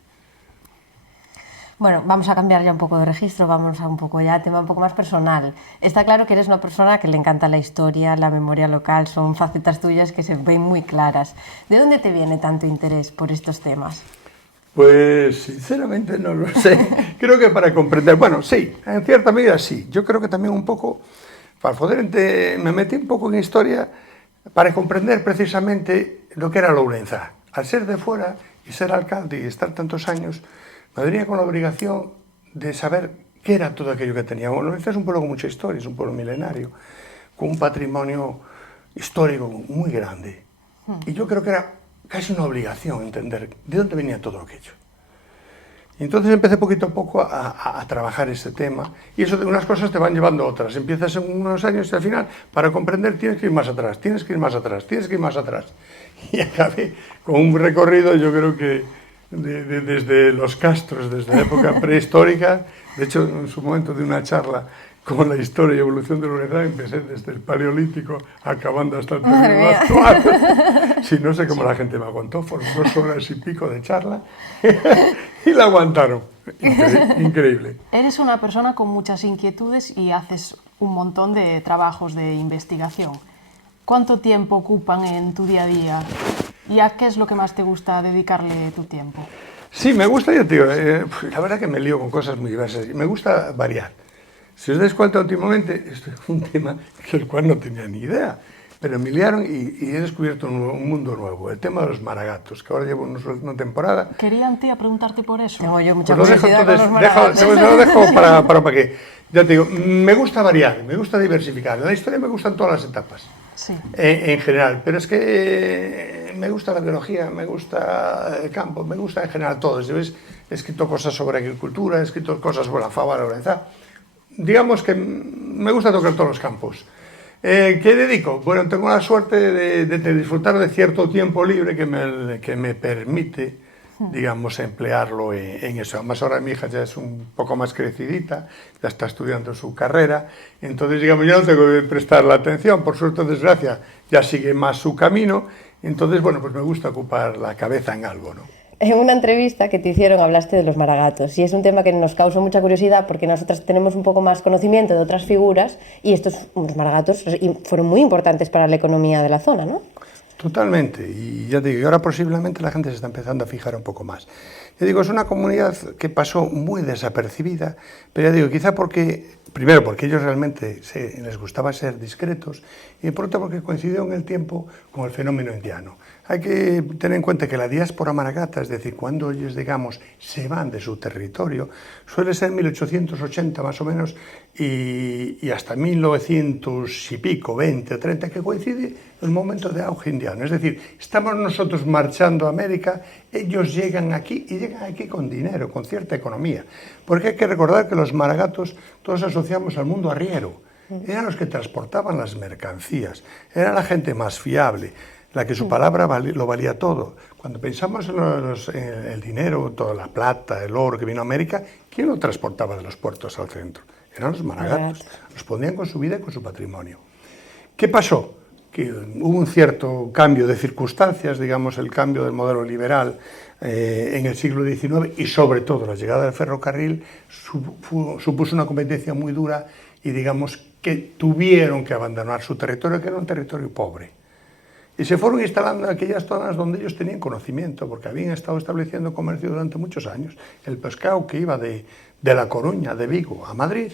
Bueno, vamos a cambiar ya un poco de registro, vamos a un poco ya tema un poco más personal. Está claro que eres una persona que le encanta la historia, la memoria local, son facetas tuyas que se ven muy claras. ¿De dónde te viene tanto interés por estos temas? Pues sinceramente no lo sé. Creo que para comprender, bueno, sí, en cierta medida sí. Yo creo que también un poco, para poder, me metí un poco en historia para comprender precisamente lo que era la Ourense. Al ser de fuera y ser alcalde y estar tantos años, me venía con la obligación de saber qué era todo aquello que tenía. Ourense es un pueblo con mucha historia, es un pueblo milenario, con un patrimonio histórico muy grande. Y yo creo que era casi una obligación entender de dónde venía todo aquello. Y entonces empecé poquito a poco a trabajar ese tema, y eso de unas cosas te van llevando a otras. Empiezas en unos años y al final, para comprender, tienes que ir más atrás, tienes que ir más atrás, tienes que ir más atrás. Y acabé con un recorrido, yo creo que desde los castros, desde la época prehistórica. De hecho, en su momento de una charla con la historia y evolución de la Ourense, empecé desde el Paleolítico, acabando hasta el periodo actual. Sí, no sé cómo la gente me aguantó, fueron 2 horas y pico de charla, y la aguantaron. Increíble. Eres una persona con muchas inquietudes y haces un montón de trabajos de investigación. ¿Cuánto tiempo ocupan en tu día a día? ¿Y a qué es lo que más te gusta dedicarle tu tiempo? Sí, me gusta, yo tío, la verdad que me lío con cosas muy diversas y me gusta variar. Si os dais cuenta últimamente, esto es un tema del cual no tenía ni idea, pero me liaron y he descubierto un mundo nuevo, el tema de los maragatos, que ahora llevo una temporada. Quería, tía, preguntarte por eso. Tengo yo mucha Pues curiosidad con los maragatos. lo dejo para que... Ya te digo, me gusta variar, me gusta diversificar. En la historia me gustan todas las etapas, Sí. en general, pero es que me gusta la biología, me gusta el campo, me gusta en general todo. He escrito cosas sobre agricultura, he escrito cosas sobre la fábula Ourense. Digamos que me gusta tocar todos los campos. ¿Qué dedico? Bueno, tengo la suerte de disfrutar de cierto tiempo libre que me permite, digamos, emplearlo en eso. Además, ahora mi hija ya es un poco más crecidita, ya está estudiando su carrera, entonces, digamos, yo no tengo que prestarle atención, por suerte o desgracia, ya sigue más su camino, entonces, bueno, pues me gusta ocupar la cabeza en algo, ¿no? En una entrevista que te hicieron hablaste de los maragatos y es un tema que nos causó mucha curiosidad porque nosotras tenemos un poco más conocimiento de otras figuras y los maragatos fueron muy importantes para la economía de la zona, ¿no? Totalmente, y ya te digo, ahora posiblemente la gente se está empezando a fijar un poco más. Ya digo, es una comunidad que pasó muy desapercibida, pero ya digo, quizá primero porque ellos realmente les gustaba ser discretos, y por otro porque coincidió en el tiempo con el fenómeno indiano. Hay que tener en cuenta que la diáspora maragata, es decir, cuando ellos, digamos, se van de su territorio, suele ser 1880 más o menos, y hasta 1900 y pico, 20 o 30, que coincide el momento de auge indiano. Es decir, estamos nosotros marchando a América, ellos llegan aquí y llegan aquí con dinero, con cierta economía. Porque hay que recordar que los maragatos todos asociamos al mundo arriero. Eran los que transportaban las mercancías, era la gente más fiable, la que su palabra lo valía todo. Cuando pensamos en el dinero, toda la plata, el oro que vino a América, ¿quién lo transportaba de los puertos al centro? Eran los maragatos. Los ponían con su vida y con su patrimonio. ¿Qué pasó? Que hubo un cierto cambio de circunstancias, digamos, el cambio del modelo liberal en el siglo XIX y sobre todo la llegada del ferrocarril supuso una competencia muy dura y digamos que tuvieron que abandonar su territorio, que era un territorio pobre. Y se fueron instalando en aquellas zonas donde ellos tenían conocimiento, porque habían estado estableciendo comercio durante muchos años. El pescado que iba de La Coruña, de Vigo, a Madrid,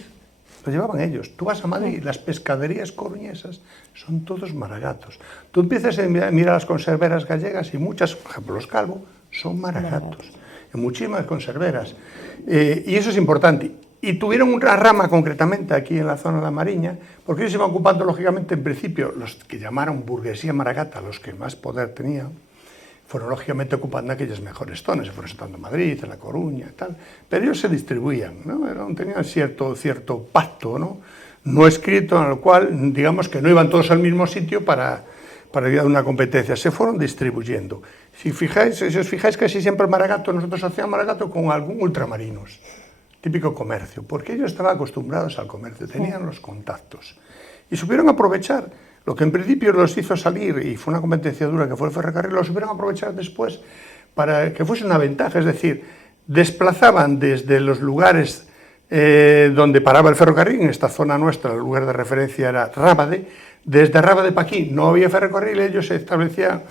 lo llevaban ellos. Tú vas a Madrid, las pescaderías coruñesas son todos maragatos. Tú empiezas a mirar las conserveras gallegas y muchas, por ejemplo, los Calvo, son maragatos. En muchísimas conserveras. Y eso es importante. Y tuvieron una rama concretamente aquí en la zona de la Mariña, porque ellos iban ocupando, lógicamente, en principio, los que llamaron burguesía maragata, los que más poder tenían, fueron lógicamente ocupando aquellas mejores zonas, se fueron sentando en Madrid, en La Coruña y tal, pero ellos se distribuían, ¿no? Tenían cierto pacto, no escrito, en el cual, digamos que no iban todos al mismo sitio para ir a una competencia, se fueron distribuyendo. Si os fijáis, casi siempre maragato, nosotros hacíamos maragato con algún ultramarinos, típico comercio, porque ellos estaban acostumbrados al comercio, tenían los contactos y supieron aprovechar lo que en principio los hizo salir y fue una competencia dura que fue el ferrocarril, lo supieron aprovechar después para que fuese una ventaja, es decir, desplazaban desde los lugares donde paraba el ferrocarril, en esta zona nuestra el lugar de referencia era Rábade, desde Rábade para aquí no había ferrocarril, ellos establecían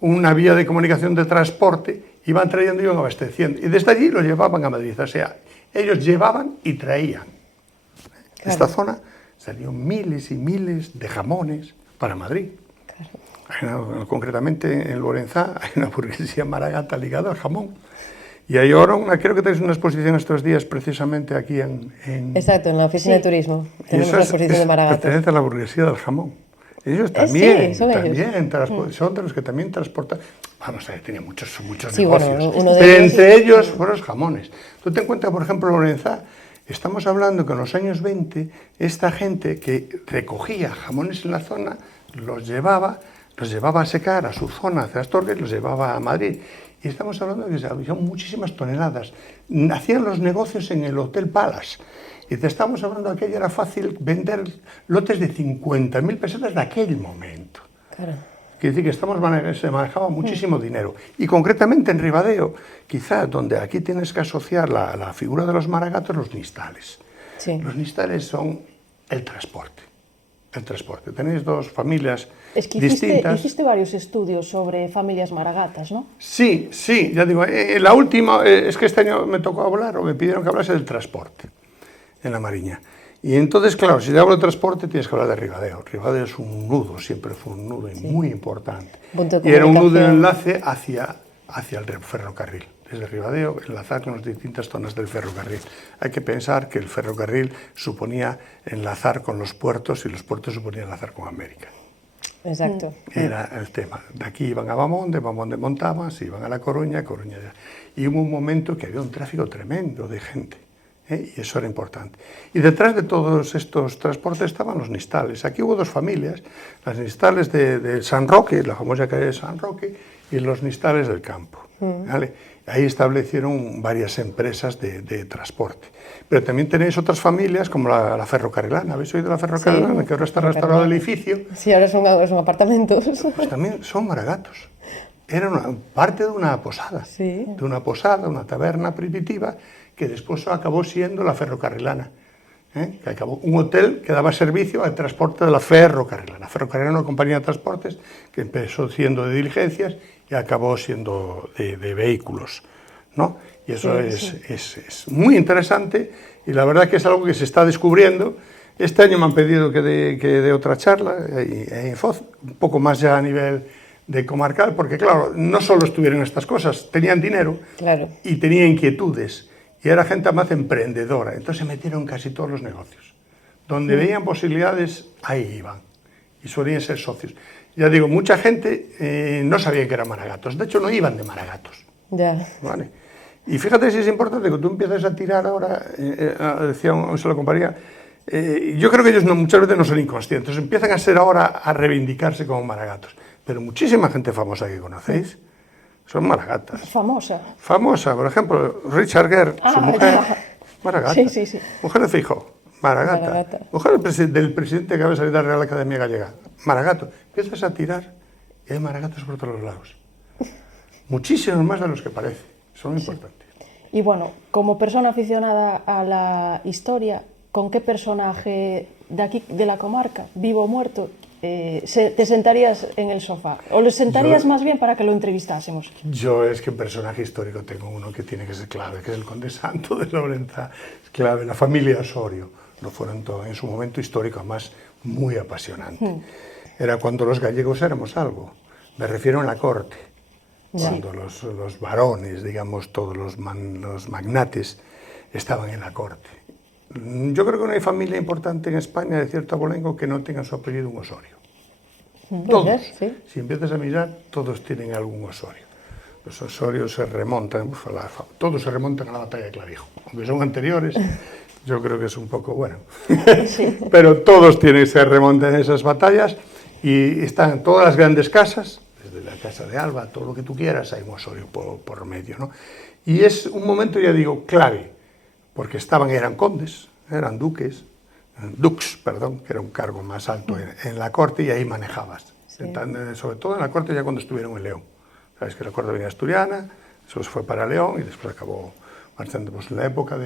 una vía de comunicación de transporte, iban trayendo y iban abasteciendo y desde allí lo llevaban a Madrid, o sea, ellos llevaban y traían. Claro. Esta zona salieron miles y miles de jamones para Madrid. Claro. Concretamente en Lorenzá hay una burguesía maragata ligada al jamón. Y hay ahora creo que tenéis una exposición estos días precisamente aquí en Exacto, en la oficina de turismo. Tenemos una exposición de maragatas. Pertenece a la burguesía del jamón. Ellos también, son de los que también transportan. Vamos a ver, tenía muchos negocios. Bueno, pero entre ellos fueron los jamones. Tú ten en cuenta, por ejemplo, Lorenzá, estamos hablando que en los años 20, esta gente que recogía jamones en la zona, los llevaba a secar a su zona, hacia Astorga, y los llevaba a Madrid. Y estamos hablando de que había muchísimas toneladas. Hacían los negocios en el Hotel Palace. Y te estamos hablando de que era fácil vender lotes de 50.000 pesetas de aquel momento. Claro. Quiere decir que se manejaba muchísimo dinero. Y concretamente en Ribadeo, quizá donde aquí tienes que asociar la figura de los maragatos, los nistales. Sí. Los nistales son el transporte. Tenéis dos familias distintas. Hiciste varios estudios sobre familias maragatas, ¿no? Sí, ya digo, la última, es que este año me tocó hablar, o me pidieron que hablase del transporte en la Mariña. Y entonces, claro, si te hablo de transporte, tienes que hablar de Ribadeo. Ribadeo es un nudo, siempre fue un nudo muy importante. Y era un nudo de enlace hacia el ferrocarril. Desde Ribadeo, enlazar con las distintas zonas del ferrocarril. Hay que pensar que el ferrocarril suponía enlazar con los puertos y los puertos suponían enlazar con América. Exacto. Era el tema. De aquí iban a Bamonde montaban, se iban a La Coruña, Y hubo un momento que había un tráfico tremendo de gente. Y eso era importante. Y detrás de todos estos transportes estaban los nistales. Aquí hubo dos familias, las nistales de San Roque, la famosa calle de San Roque, y los nistales del campo. ¿Vale? Ahí establecieron varias empresas de transporte. Pero también tenéis otras familias, como la ferrocarrilana. ¿Habéis oído de la ferrocarrilana? Que ahora está restaurado el edificio. Sí, ahora son apartamentos. Pues también son maragatos. era parte de una posada, Sí. de una posada, una taberna primitiva, que después acabó siendo la Ferrocarrilana. Que acabó un hotel que daba servicio al transporte de la Ferrocarrilana. Ferrocarrilana, una compañía de transportes que empezó siendo de diligencias y acabó siendo de vehículos, ¿no? Y eso es muy interesante y la verdad que es algo que se está descubriendo. Este año me han pedido que dé otra charla en Foz, un poco más ya a nivel de comarcal, porque claro, no solo estuvieron estas cosas, tenían dinero y tenían inquietudes. Y era gente más emprendedora, entonces se metieron en casi todos los negocios. Donde veían posibilidades, ahí iban. Y solían ser socios. Ya digo, mucha gente no sabía que eran maragatos. De hecho, no iban de maragatos. Ya. ¿Vale? Y fíjate si es importante que tú empieces a tirar ahora, decía se lo comparía, yo creo que ellos muchas veces no son inconscientes, empiezan a ser ahora a reivindicarse como maragatos. Pero muchísima gente famosa que conocéis son maragatas. Famosa, por ejemplo, Richard Gere, su mujer, maragata. Sí. Mujer de Feijóo, maragata. Mujer del presidente que acaba de salir de la Real Academia Gallega, maragato. Empiezas a tirar y hay maragatos por todos los lados. Muchísimos más de los que parece. Son importantes. Y bueno, como persona aficionada a la historia, ¿con qué personaje de aquí, de la comarca, vivo o muerto, te sentarías en el sofá? ¿O lo sentarías más bien para que lo entrevistásemos? Yo es que personaje histórico tengo uno que tiene que ser clave, que es el Conde Santo de Lorenza. Es clave, la familia Osorio. Lo fueron todo en su momento histórico, además muy apasionante. Era cuando los gallegos éramos algo. Me refiero a la corte. Cuando los varones, digamos, todos los magnates estaban en la corte. Yo creo que no hay familia importante en España de cierto abolengo que no tenga su apellido un Osorio. Todos. Sí. Si empiezas a mirar, todos tienen algún Osorio. Los Osorios se remontan, todos se remontan a la batalla de Clavijo. Aunque son anteriores, yo creo que es un poco bueno. Pero todos se remontan a esas batallas y están todas las grandes casas, desde la casa de Alba, todo lo que tú quieras, hay un Osorio por medio, ¿no? Y es un momento, ya digo, clave. Porque eran condes, eran dux, que era un cargo más alto en la corte y ahí manejabas. Sí. Sobre todo en la corte ya cuando estuvieron en León. Sabes que la corte venía asturiana, eso se fue para León y después acabó marchando. Pues en la época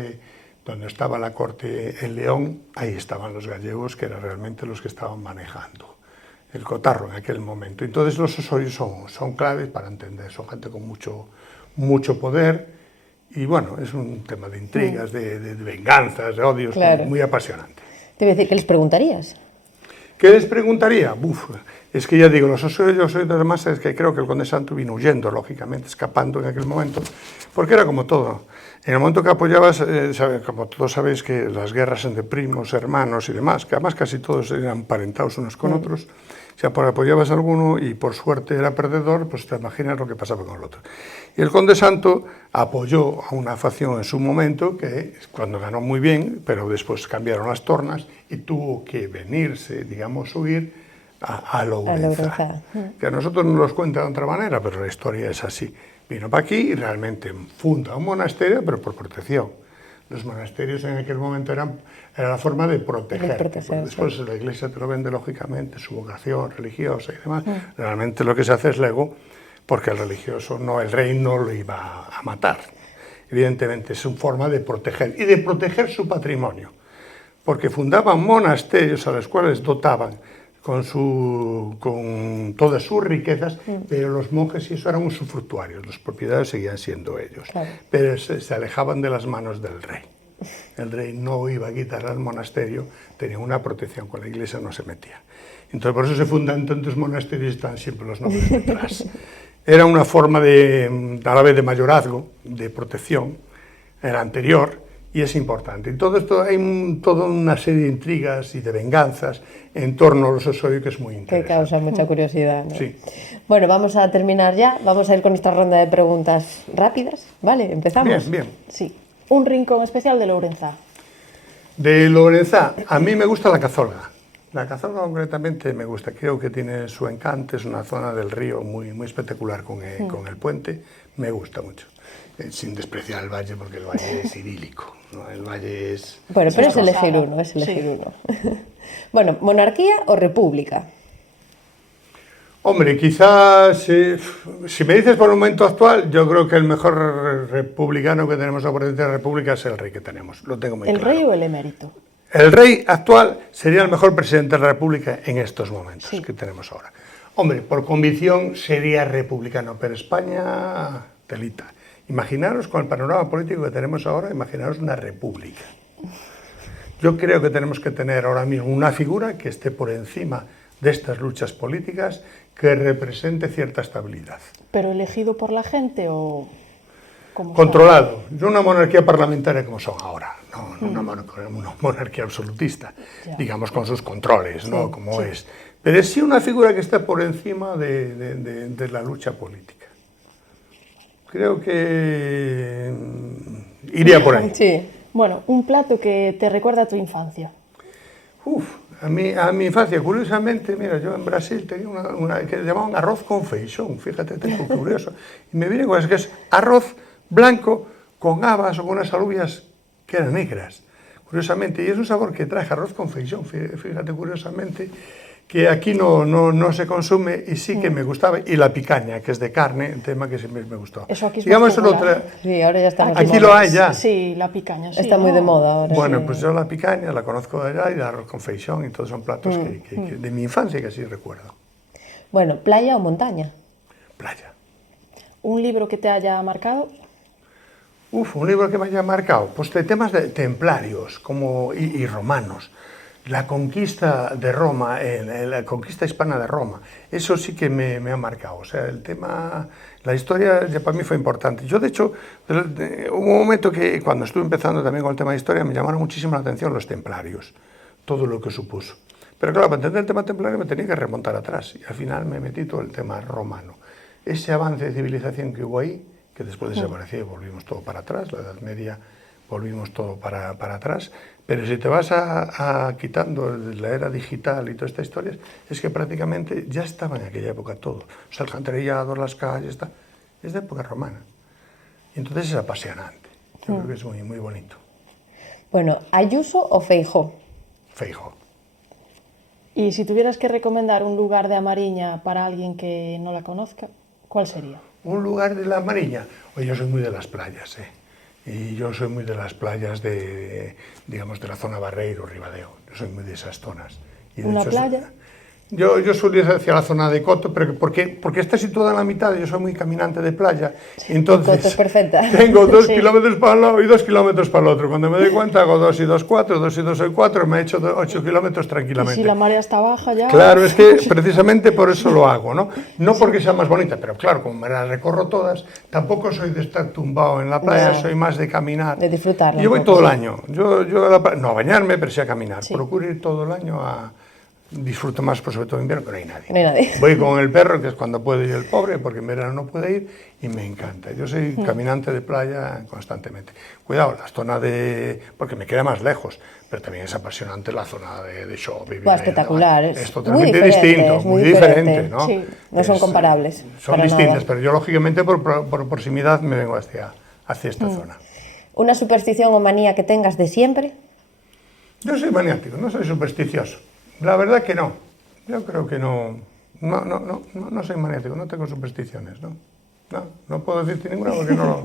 donde estaba la corte en León, ahí estaban los gallegos, que eran realmente los que estaban manejando el cotarro en aquel momento. Entonces los Osorios son claves para entender, son gente con mucho poder. Y bueno, es un tema de intrigas, de venganzas, de odios, muy apasionante. Te voy a decir, ¿qué les preguntarías? ¿Qué les preguntaría? Es que ya digo, los Osorios, además, es que creo que el Conde Santo vino huyendo, lógicamente, escapando en aquel momento, porque era como todo. En el momento que apoyabas, como todos sabéis, que las guerras entre primos, hermanos y demás, que además casi todos eran parentados unos con otros, si apoyabas a alguno y por suerte era perdedor, pues te imaginas lo que pasaba con el otro. Y el Conde Santo apoyó a una facción en su momento, que cuando ganó muy bien, pero después cambiaron las tornas y tuvo que venirse, digamos, huir a Lourençá. Que a nosotros nos los cuenta de otra manera, pero la historia es así. Vino para aquí y realmente funda un monasterio, pero por protección. Los monasterios en aquel momento era la forma de proteger. Después la Iglesia te lo vende, lógicamente, su vocación religiosa y demás. Realmente lo que se hace es lego, porque el religioso, el rey no lo iba a matar. Evidentemente es una forma de proteger, y de proteger su patrimonio. Porque fundaban monasterios a los cuales dotaban con todas sus riquezas, pero los monjes y eso eran usufructuarios, los propietarios seguían siendo ellos, pero se alejaban de las manos del rey. El rey no iba a quitar al monasterio, tenía una protección, con la Iglesia no se metía. Entonces por eso se fundan tantos monasterios y están siempre los nobles detrás. Era una forma a la vez de mayorazgo, de protección, era anterior, y es importante. Y todo esto, hay toda una serie de intrigas y de venganzas en torno a los Osorio que es muy interesante. Que causa mucha curiosidad, ¿no? Sí. Bueno, vamos a terminar ya. Vamos a ir con nuestra ronda de preguntas rápidas. ¿Vale? ¿Empezamos? Bien. Sí. Un rincón especial de Lourenzá. De Lourenzá, a mí me gusta la Cazorga. La Cazorga concretamente me gusta. Creo que tiene su encanto. Es una zona del río muy espectacular con el puente. Me gusta mucho. Sin despreciar el valle, porque el valle es idílico, ¿no? El valle es... Bueno, pero es elegir uno, Bueno, ¿monarquía o república? Hombre, quizás, si me dices por el momento actual, yo creo que el mejor republicano que tenemos, la presidente de la República, es el rey que tenemos. Lo tengo muy ¿El claro. rey o el emérito? El rey actual sería el mejor presidente de la República en estos momentos Sí. que tenemos ahora. Hombre, por convicción sería republicano, pero España, telita. Imaginaros con el panorama político que tenemos ahora, imaginaros una república. Yo creo que tenemos que tener ahora mismo una figura que esté por encima de estas luchas políticas, que represente cierta estabilidad. ¿Pero elegido por la gente o...? ¿Cómo Controlado. No una monarquía parlamentaria como son ahora, no una monarquía absolutista, Ya. digamos con sus controles, ¿no? Sí, Como sí. es. Pero sí una figura que está por encima de la lucha política. Creo que iría por ahí. Sí. Bueno, un plato que te recuerda a tu infancia. A mi infancia, curiosamente, mira, yo en Brasil tenía una que llamaban arroz con feixón, fíjate, tengo curioso. Y me viene con eso, que es arroz blanco con habas o con unas alubias que eran negras, curiosamente. Y es un sabor que trae arroz con feixón, fíjate, curiosamente, que aquí no se consume y sí que me gustaba. Y la picaña, que es de carne, un tema que siempre me gustó. Eso aquí es Digamos, más popular. Sí, ahora ya está. Aquí lo hay ya. Sí, la picaña, sí. Está muy de moda ahora. Bueno, sí. pues yo la picaña la conozco de allá y el arroz con feixón y todos son platos que de mi infancia que sí recuerdo. Bueno, ¿playa o montaña? Playa. ¿Un libro que te haya marcado? Un libro que me haya marcado, pues de temas de templarios y romanos. La conquista de Roma, la conquista hispana de Roma, eso sí que me ha marcado. O sea, el tema, la historia ya para mí fue importante. Yo, de hecho, hubo un momento que cuando estuve empezando también con el tema de historia, me llamaron muchísimo la atención los templarios, todo lo que supuso. Pero claro, para entender el tema templario me tenía que remontar atrás y al final me metí todo el tema romano. Ese avance de civilización que hubo ahí, que después desapareció y volvimos todo para atrás, la Edad Media volvimos todo para atrás, pero si te vas a quitando la era digital y toda esta historia, es que prácticamente ya estaba en aquella época todo. O sea, el alcantarillado, las calles, es de época romana. Y entonces es apasionante. Yo creo que es muy, muy bonito. Bueno, ¿Ayuso o Feijóo? Feijóo. Y si tuvieras que recomendar un lugar de A Mariña para alguien que no la conozca, ¿cuál sería? Un lugar de la Mariña. Oye, yo soy muy de las playas, Y yo soy muy de las playas digamos, de la zona Barreiro, Ribadeo. Yo soy muy de esas zonas. Y de ¿Una hecho, playa? Yo suelo ir hacia la zona de Coto, pero porque está situada en la mitad, yo soy muy caminante de playa, entonces Coto es perfecta. tengo 2 Sí. kilómetros para un lado y 2 kilómetros para el otro. Cuando me doy cuenta hago 2 y 2, 4, 2 y 2 soy 4, me he hecho 8 kilómetros Y tranquilamente. si la marea está baja ya... Claro, es que precisamente por eso lo hago, ¿no? No porque sea más bonita, pero claro, como me las recorro todas, tampoco soy de estar tumbado en la playa, Ya. soy más de caminar. De disfrutarla Yo un voy poco, todo el sí. año. Yo a la playa, no a bañarme, pero sí a caminar. Sí. Procuro ir todo el año disfruto más, por sobre todo en invierno, que no hay nadie. No hay nadie. Voy con el perro, que es cuando puede ir el pobre, porque en verano no puede ir, y me encanta. Yo soy caminante de playa constantemente. Cuidado, la zona porque me queda más lejos, pero también es apasionante la zona de shopping. Buah, espectacular, Es es totalmente muy diferente, distinto, es muy muy diferente, diferente. ¿no? Sí, no son comparables, Son para distintas, nada. pero yo lógicamente por proximidad me vengo hacia esta zona. ¿Una superstición o manía que tengas de siempre? Yo soy maniático, no soy supersticioso. La verdad que no. Yo creo que no soy maniático, no tengo supersticiones, ¿no? No puedo decirte ninguna porque no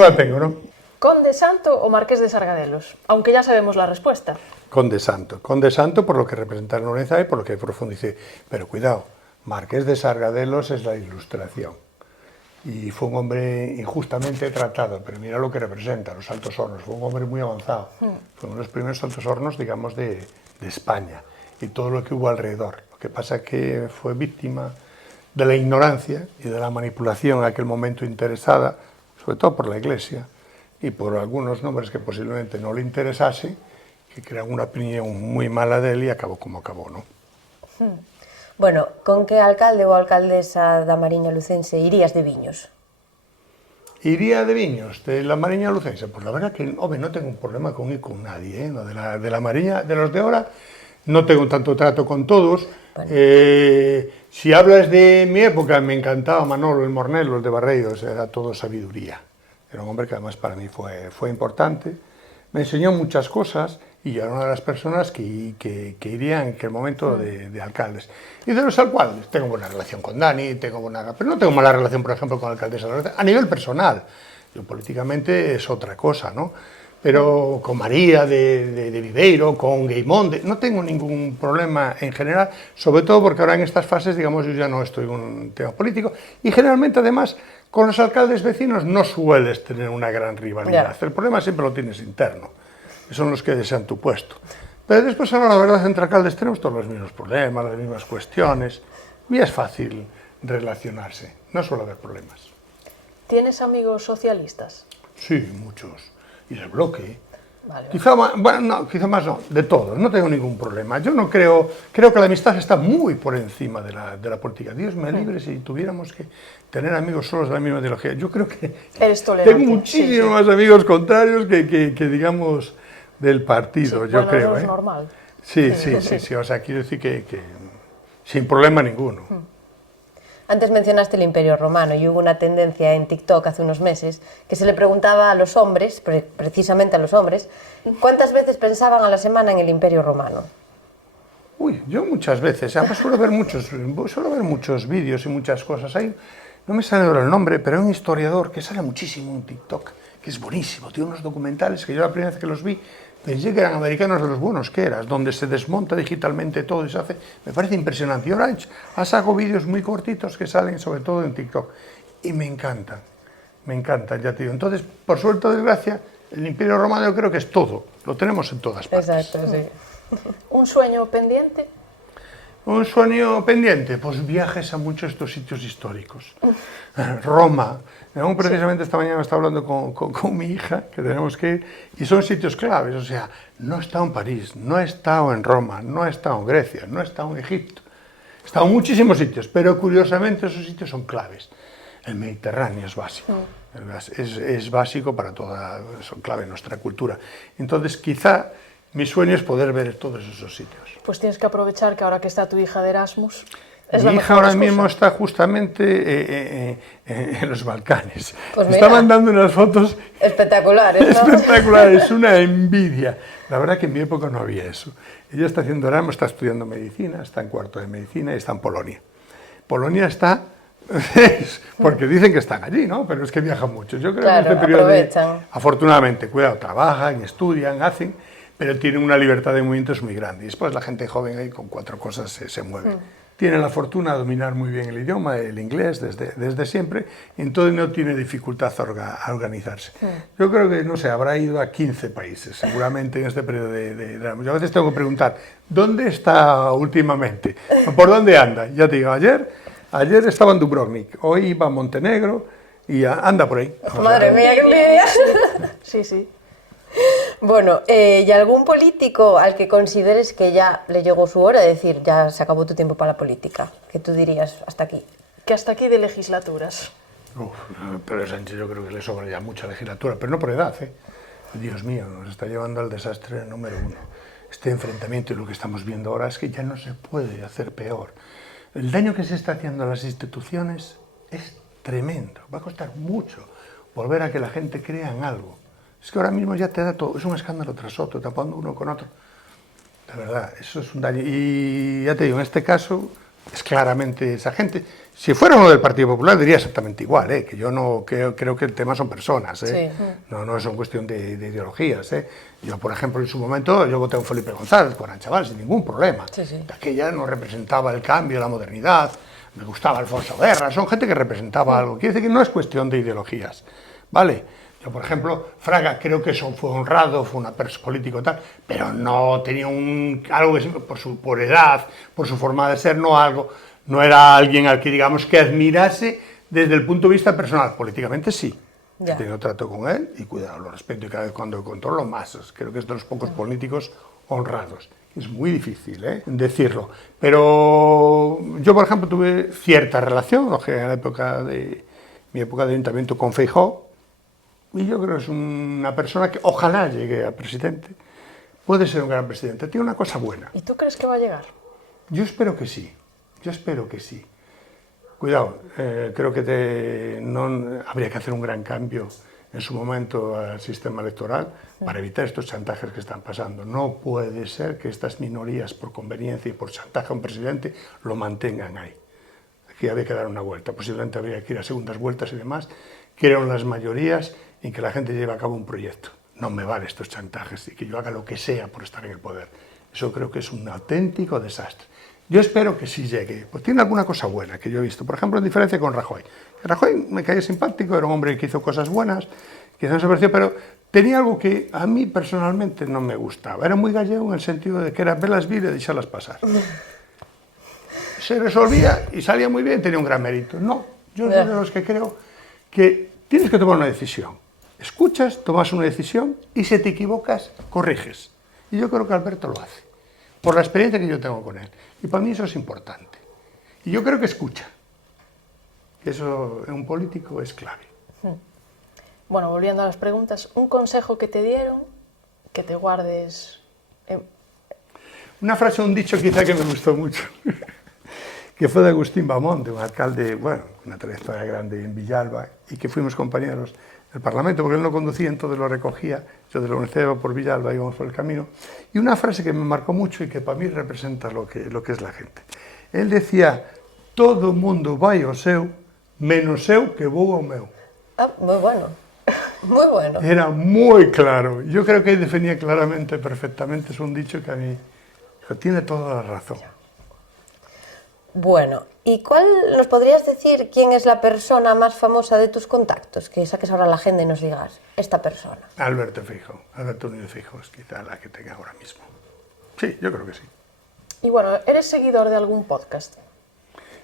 la tengo, ¿no? ¿Conde Santo o Marqués de Sargadelos? Aunque ya sabemos la respuesta. Conde Santo por lo que representa en Lorenza y por lo que profundicé. Pero cuidado, Marqués de Sargadelos es la Ilustración. Y fue un hombre injustamente tratado, pero mira lo que representa, los Altos Hornos. Fue un hombre muy avanzado. Fue uno de los primeros Altos Hornos, digamos, de España. Y todo lo que hubo alrededor. Lo que pasa es que fue víctima de la ignorancia y de la manipulación en aquel momento interesada, sobre todo por la Iglesia y por algunos nombres que posiblemente no le interesase, que crean una opinión muy mala de él y acabó como acabó, ¿no? Bueno, con que alcalde ou alcaldesa da Mariña Lucense irías de viños? Iría de viños, de la Mariña Lucense. Pues la verdad que, hombre, no tengo un problema con ir con nadie, ¿eh? No, de la Mariña, de los de ahora, no tengo tanto trato con todos. Bueno. Si hablas de mi época, me encantaba Manolo, el Mornelo, el de Barreiros, era todo sabiduría. Era un hombre que además para mí fue importante. Me enseñó muchas cosas y yo era una de las personas que iría en aquel momento de alcaldes. Y de los alcaldes, tengo buena relación con Dani, pero no tengo mala relación, por ejemplo, con la alcaldesa de Logroño, a nivel personal. Yo políticamente es otra cosa, ¿no? Pero con María de Viveiro, con Gueimonde, no tengo ningún problema en general, sobre todo porque ahora en estas fases, digamos, yo ya no estoy en un tema político, y generalmente, además, con los alcaldes vecinos no sueles tener una gran rivalidad. El problema siempre lo tienes interno, que son los que desean tu puesto. Pero después, ahora, la verdad, entre alcaldes tenemos todos los mismos problemas, las mismas cuestiones, y es fácil relacionarse, no suele haber problemas. ¿Tienes amigos socialistas? Sí, muchos. Y del bloque. Vale. Quizá más, bueno, no, quizá más no, de todos, no tengo ningún problema. Yo no creo que la amistad está muy por encima de la política. Dios me libre si tuviéramos que tener amigos solos de la misma ideología. Yo creo que eres tolerante. Tengo muchísimos más amigos contrarios que digamos, del partido, Sí, yo bueno, creo. eso es normal. Sí, o sea, quiero decir que sin problema ninguno. Antes mencionaste el Imperio Romano y hubo una tendencia en TikTok hace unos meses que se le preguntaba a los hombres, precisamente a los hombres, ¿cuántas veces pensaban a la semana en el Imperio Romano? Uy, yo muchas veces, además suelo ver muchos vídeos y muchas cosas. No me sale ahora el nombre, pero hay un historiador que sale muchísimo en TikTok, que es buenísimo, tiene unos documentales que yo la primera vez que los vi pensé que eran americanos de los buenos que eras, donde se desmonta digitalmente todo y se hace, me parece impresionante. Y ahora hago vídeos muy cortitos que salen sobre todo en TikTok y me encantan, ya te digo. Entonces, por suerte o desgracia, el Imperio Romano yo creo que es todo, lo tenemos en todas partes. Exacto, sí. ¿Un sueño pendiente? Un sueño pendiente, pues viajes a muchos de estos sitios históricos. Roma, aún precisamente esta mañana estaba hablando con mi hija, que tenemos que ir, y son sitios claves, o sea, no he estado en París, no he estado en Roma, no he estado en Grecia, no he estado en Egipto, he estado en muchísimos sitios, pero curiosamente esos sitios son claves. El Mediterráneo es básico, es básico para toda, son clave en nuestra cultura. Entonces, quizá mi sueño es poder ver todos esos sitios. Pues tienes que aprovechar que ahora que está tu hija de Erasmus... Mi hija ahora mismo está justamente en los Balcanes. Pues está mandando unas fotos espectaculares, ¿no? Espectaculares, una envidia. La verdad que en mi época no había eso. Ella está haciendo Erasmus, está estudiando medicina, está en cuarto de medicina y está en Polonia. Polonia está... porque dicen que están allí, ¿no? Pero es que viajan mucho. Yo creo que en este periodo afortunadamente, cuidado, trabajan, estudian, hacen, pero tienen una libertad de movimientos muy grande. Y después la gente joven ahí con 4 cosas se mueve. Tiene la fortuna de dominar muy bien el idioma, el inglés, desde siempre, y entonces no tiene dificultad a organizarse. Yo creo que, no sé, habrá ido a 15 países, seguramente en este periodo yo a veces tengo que preguntar, ¿dónde está últimamente? ¿Por dónde anda? Ya te digo, ayer estaba en Dubrovnik, hoy iba a Montenegro y anda por ahí. Madre mía, qué envidia. Sí. Bueno, ¿y algún político al que consideres que ya le llegó su hora de decir, ya se acabó tu tiempo para la política? Que tú dirías, hasta aquí. Que hasta aquí de legislaturas. Pero Sánchez yo creo que le sobra ya mucha legislatura, pero no por edad, ¿eh? Dios mío, nos está llevando al desastre número 1. Este enfrentamiento y lo que estamos viendo ahora es que ya no se puede hacer peor. El daño que se está haciendo a las instituciones es tremendo. Va a costar mucho volver a que la gente crea en algo. Es que ahora mismo ya te da todo, es un escándalo tras otro, tapando uno con otro. De verdad, eso es un daño. Y ya te digo, en este caso es claramente esa gente. Si fuera uno del Partido Popular diría exactamente igual, que yo no creo que el tema son personas, Sí. no es una cuestión de ideologías. Yo, por ejemplo, en su momento, yo voté a un Felipe González con Aranchaval sin ningún problema. Sí. Aquella no representaba el cambio, la modernidad, me gustaba Alfonso Guerra, son gente que representaba algo. Quiere decir que no es cuestión de ideologías, ¿vale? Yo, por ejemplo, Fraga creo que eso fue honrado, fue una persona político tal, pero no tenía algo que por edad, por su forma de ser, no era alguien al que digamos que admirase desde el punto de vista personal. Políticamente sí, he tenido trato con él y cuidado, lo respeto y cada vez cuando controlo más. Creo que es de los pocos políticos honrados. Es muy difícil decirlo, pero yo, por ejemplo, tuve cierta relación en la época de mi época de ayuntamiento con Feijóo. Y yo creo que es una persona que ojalá llegue a presidente. Puede ser un gran presidente. Tiene una cosa buena. ¿Y tú crees que va a llegar? Yo espero que sí. Cuidado, creo que habría que hacer un gran cambio en su momento al sistema electoral para evitar estos chantajes que están pasando. No puede ser que estas minorías, por conveniencia y por chantaje a un presidente, lo mantengan ahí. Aquí había que dar una vuelta, posiblemente habría que ir a segundas vueltas y demás, que eran las mayorías en que la gente lleve a cabo un proyecto. No me vale estos chantajes y que yo haga lo que sea por estar en el poder. Eso creo que es un auténtico desastre. Yo espero que sí llegue, pues tiene alguna cosa buena que yo he visto, por ejemplo, en diferencia con Rajoy. Rajoy me caía simpático, era un hombre que hizo cosas buenas, quizás no se pareció, pero tenía algo que a mí personalmente no me gustaba. Era muy gallego en el sentido de que era verlas vir y deixarlas pasar. Se resolvía y salía muy bien, tenía un gran mérito. No, yo soy de los que creo que tienes que tomar una decisión. Escuchas, tomas una decisión y si te equivocas, corriges. Y yo creo que Alberto lo hace, por la experiencia que yo tengo con él. Y para mí eso es importante. Y yo creo que escucha. Eso en un político es clave. Bueno, volviendo a las preguntas, un consejo que te dieron, que te guardes... Una frase, un dicho quizá que me gustó mucho, que fue de Agustín Bamonde, un alcalde, bueno, una trayectoria grande en Villalba, y que fuimos compañeros del Parlamento, porque él no conducía, entonces lo recogía, yo de la Universidad iba por Villalba, íbamos por el camino, y una frase que me marcó mucho y que para mí representa lo que es la gente. Él decía, todo mundo vai ao seu, menos eu que vou ao meu. Ah, muy bueno. Muy bueno. Era muy claro. Yo creo que ahí definía claramente, perfectamente, es un dicho que a mí tiene toda la razón. Bueno, ¿y cuál nos podrías decir quién es la persona más famosa de tus contactos? Que saques ahora a la agenda y nos digas, esta persona. Alberto Feijóo, Alberto Núñez Feijóo es quizá la que tenga ahora mismo. Sí, yo creo que sí. Y bueno, ¿eres seguidor de algún podcast?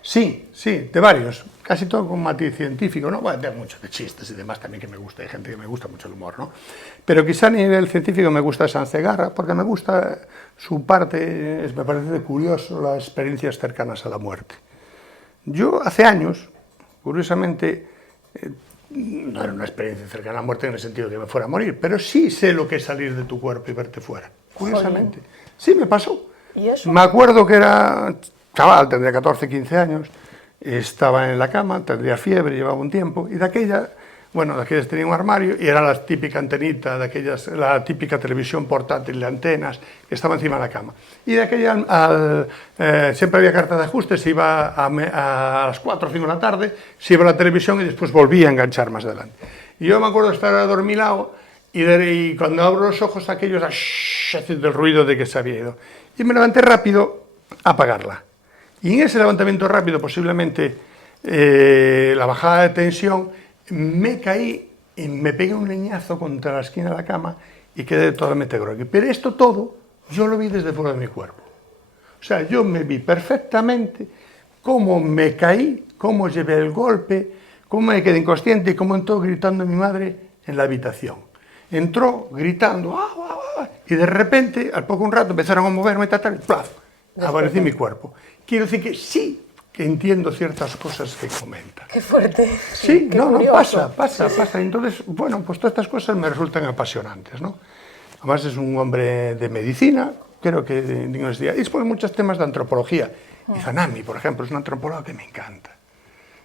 Sí, sí, de varios, casi todo con matiz científico, ¿no? Bueno, tengo mucho de chistes y demás también que me gusta, hay gente que me gusta mucho el humor, ¿no? Pero quizá a nivel científico me gusta Sansegarra, porque me gusta su parte, me parece curioso las experiencias cercanas a la muerte. Yo hace años, curiosamente, no era una experiencia cercana a la muerte en el sentido de que me fuera a morir, pero sí sé lo que es salir de tu cuerpo y verte fuera, curiosamente. Sí, me pasó. ¿Y eso? Me acuerdo que era chaval, tendría 14, 15 años, estaba en la cama, tendría fiebre, llevaba un tiempo, y de aquellas tenía un armario, y era la típica antenita, de aquellas, la típica televisión portátil de antenas, que estaba encima de la cama. Y de aquella, siempre había carta de ajuste, se iba a las 4 o 5 de la tarde, se iba a la televisión y después volvía a enganchar más adelante. Y yo me acuerdo de estar adormilado, y cuando abro los ojos, aquellos haciendo el ruido de que se había ido. Y me levanté rápido a apagarla. Y en ese levantamiento rápido, posiblemente la bajada de tensión, me caí y me pegué un leñazo contra la esquina de la cama y quedé totalmente groggy. Pero esto todo yo lo vi desde fuera de mi cuerpo. O sea, yo me vi perfectamente cómo me caí, cómo llevé el golpe, cómo me quedé inconsciente y cómo entró gritando mi madre en la habitación. Entró gritando, ¡ah, ah, ah! Y de repente, al poco un rato, empezaron a moverme y tal, y ¡plaf! Apareció mi cuerpo. Quiero decir que sí, que entiendo ciertas cosas que comenta. Qué fuerte. Sí, qué no, curioso. pasa. Entonces, bueno, pues todas estas cosas me resultan apasionantes, ¿no? Además es un hombre de medicina, creo que de universidad, y después muchos temas de antropología. Izanami, por ejemplo, es un antropólogo que me encanta.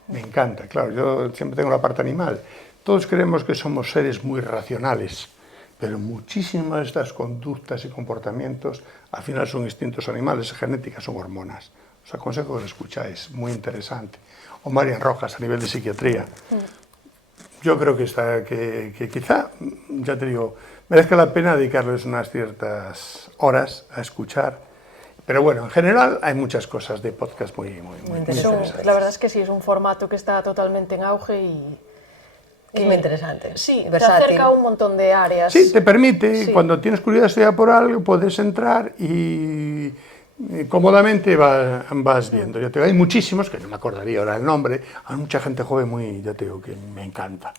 Me encanta, claro, yo siempre tengo la parte animal. Todos creemos que somos seres muy racionales, pero muchísimas de estas conductas y comportamientos al final son instintos animales, genéticas, son hormonas. Os aconsejo que lo escucháis, muy interesante. O Marian Rojas, a nivel de psiquiatría. Yo creo que quizá, ya te digo, merezca la pena dedicarles unas ciertas horas a escuchar. Pero bueno, en general hay muchas cosas de podcast muy interesantes. La verdad es que sí, es un formato que está totalmente en auge y... Es muy interesante. Sí, versátil. te acerca a un montón de áreas. Sí, te permite, cuando tienes curiosidad por algo, puedes entrar y cómodamente vas viendo. Ya te digo, hay muchísimos, que no me acordaría ahora el nombre, hay mucha gente joven muy, ya te digo, que me encanta.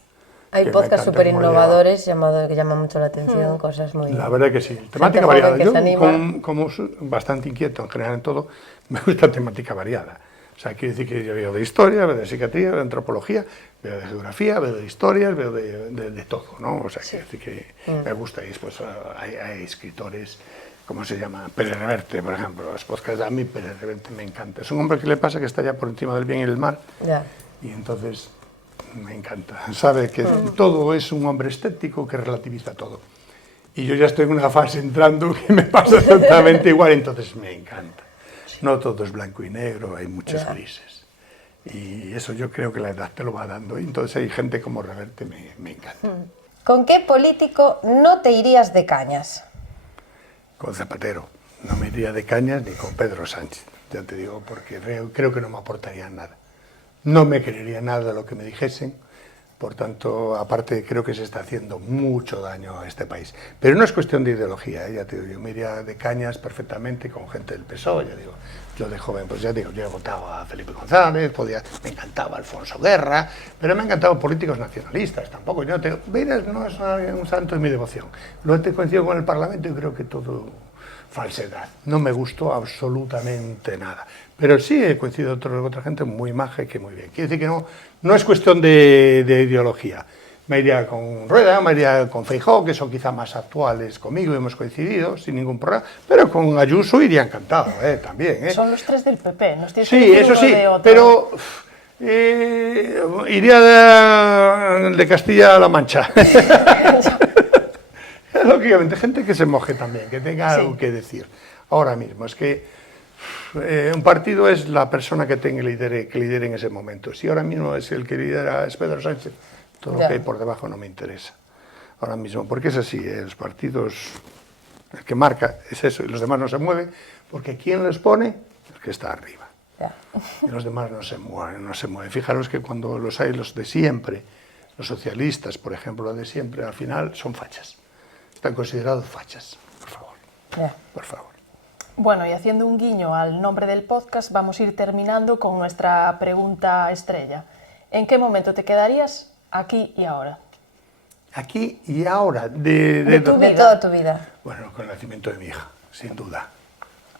Hay podcasts súper innovadores que llaman mucho la atención, cosas muy... La verdad que sí, temática variada. Yo, como soy bastante inquieto en general en todo, me gusta temática variada. O sea, quiere decir que yo veo de historia, veo de psiquiatría, veo de antropología, veo de geografía, veo de historias, veo de todo, ¿no? O sea, quiere decir que me gusta. Y después hay escritores, ¿cómo se llama? Pérez Reverte, por ejemplo. Los podcasts a mí, Pérez Reverte me encanta. Es un hombre que le pasa que está ya por encima del bien y del mal. Ya. Y entonces me encanta. Sabe que todo es un hombre estético que relativiza todo. Y yo ya estoy en una fase entrando que me pasa exactamente igual, entonces me encanta. No todo es blanco y negro, hay muchos grises. Y eso yo creo que la edad te lo va dando. Y entonces hay gente como Reverte, me encanta. ¿Con qué político no te irías de cañas? Con Zapatero. No me iría de cañas ni con Pedro Sánchez, ya te digo, porque creo que no me aportarían nada. No me creería nada de lo que me dijesen. Por tanto, aparte, creo que se está haciendo mucho daño a este país. Pero no es cuestión de ideología, ya te digo, yo me iría de cañas perfectamente con gente del PSOE, ya digo. Yo de joven, pues ya digo, yo he votado a Felipe González, me encantaba Alfonso Guerra, pero me han encantado políticos nacionalistas tampoco. Yo no es un santo de mi devoción. Luego te coincido con el Parlamento y creo que todo falsedad. No me gustó absolutamente nada. Pero sí he coincidido con otra gente muy maja y que muy bien. Quiere decir que no es cuestión de ideología. Me iría con Rueda, me iría con Feijóo, que son quizá más actuales conmigo, hemos coincidido sin ningún problema, pero con Ayuso iría encantado, también. Son los tres del PP, nos tienes Sí, que decir eso uno sí, de otro. pero iría de Castilla a La Mancha. Lógicamente, gente que se moje también, que tenga algo que decir. Ahora mismo, es que un partido es la persona que lidere en ese momento. Si ahora mismo es el que lidera es Pedro Sánchez, todo lo que hay por debajo no me interesa. Ahora mismo, porque es así, los partidos, el que marca es eso, y los demás no se mueven, porque ¿quién los pone? El que está arriba. Y los demás no se mueven. Fijaros que cuando los hay, los de siempre, los socialistas, por ejemplo, los de siempre, al final son fachas. Están considerados fachas, por favor. Por favor. Bueno, y haciendo un guiño al nombre del podcast, vamos a ir terminando con nuestra pregunta estrella. ¿En qué momento te quedarías aquí y ahora? Aquí y ahora. De toda tu vida. Bueno, con el nacimiento de mi hija, sin duda.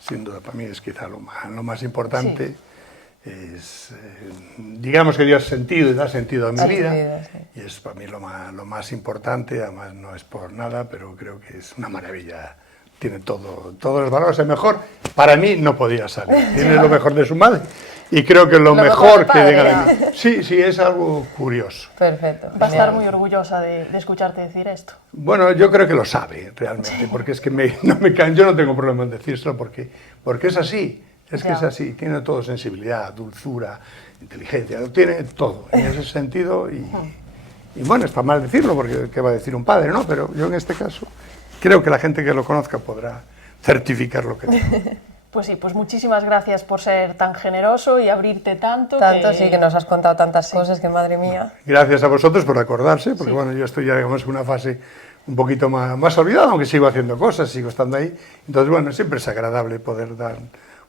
Sin duda, para mí es quizá lo más importante. Sí. Digamos que dio sentido y da sentido a mi vida. Sí. Y es para mí lo más importante, además no es por nada, pero creo que es una maravilla. Tiene todos los valores, el mejor, para mí no podía salir. Tiene lo mejor de su madre y creo que lo mejor que llega de mí. Sí, es algo curioso. Perfecto. Va a estar muy orgullosa de escucharte decir esto. Bueno, yo creo que lo sabe realmente, porque es que yo no tengo problema en decírselo porque es así. Es que es así, tiene todo, sensibilidad, dulzura, inteligencia, lo tiene todo en ese sentido y bueno, es para mal decirlo porque qué va a decir un padre, ¿no? Pero yo en este caso creo que la gente que lo conozca podrá certificar lo que digo. Pues sí, pues muchísimas gracias por ser tan generoso y abrirte tanto. Sí, que nos has contado tantas cosas que madre mía. Gracias a vosotros por acordarse, porque bueno, yo estoy ya digamos en una fase un poquito más olvidada, aunque sigo haciendo cosas, sigo estando ahí. Entonces bueno, siempre es agradable poder dar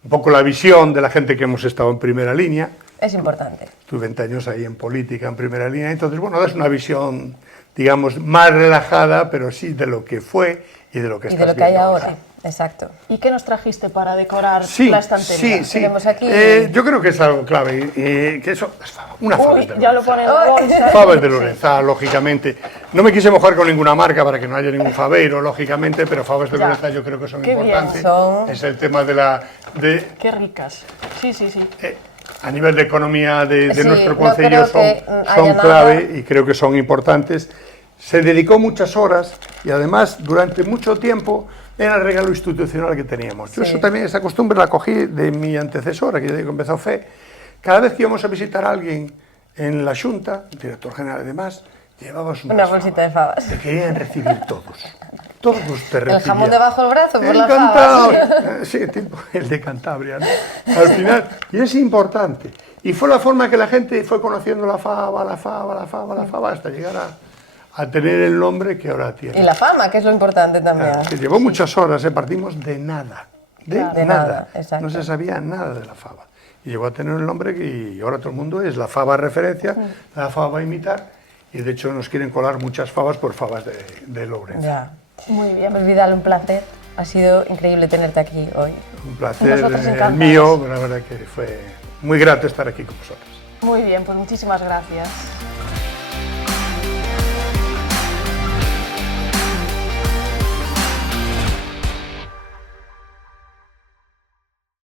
un poco la visión de la gente que hemos estado en primera línea. Es importante. Tuve 20 años ahí en política, en primera línea, entonces bueno, das una visión, digamos, más relajada, pero sí de lo que fue y de lo que estás viendo. Y de lo que hay ahora, exacto. ¿Y qué nos trajiste para decorar la estantería? Sí. Tenemos aquí... yo creo que es algo clave, que eso es una fava de Lorenza. Ya lo pone en la bolsa. Favas de Lorenza, lógicamente. No me quise mojar con ninguna marca para que no haya ningún favero, lógicamente, pero favas de Lorenza yo creo que son importantes. Es el tema de... Qué ricas. Sí. A nivel de economía de nuestro concello son clave y creo que son importantes. Se dedicó muchas horas y además durante mucho tiempo era el regalo institucional que teníamos. Yo eso también, esa costumbre la cogí de mi antecesora, que yo digo, empezó FE. Cada vez que íbamos a visitar a alguien en la Xunta, el director general y demás, llevabas una bolsita de favas. Te querían recibir todos. Todos te recibían. El jamón debajo del brazo por las favas. Sí, tipo el de Cantabria, ¿no? Al final, y es importante. Y fue la forma que la gente fue conociendo la fava, hasta llegar a tener el nombre que ahora tiene. Y la fama, que es lo importante también. Que llevó muchas horas, partimos de nada. De nada. Exacto. No se sabía nada de la fava. Y llegó a tener el nombre que ahora todo el mundo es la fava referencia, la fava a imitar. Y de hecho nos quieren colar muchas favas por favas de Lorenza. Ya. Muy bien, Vidal, un placer. Ha sido increíble tenerte aquí hoy. Un placer mío, la verdad que fue muy grato estar aquí con vosotros. Muy bien, pues muchísimas gracias.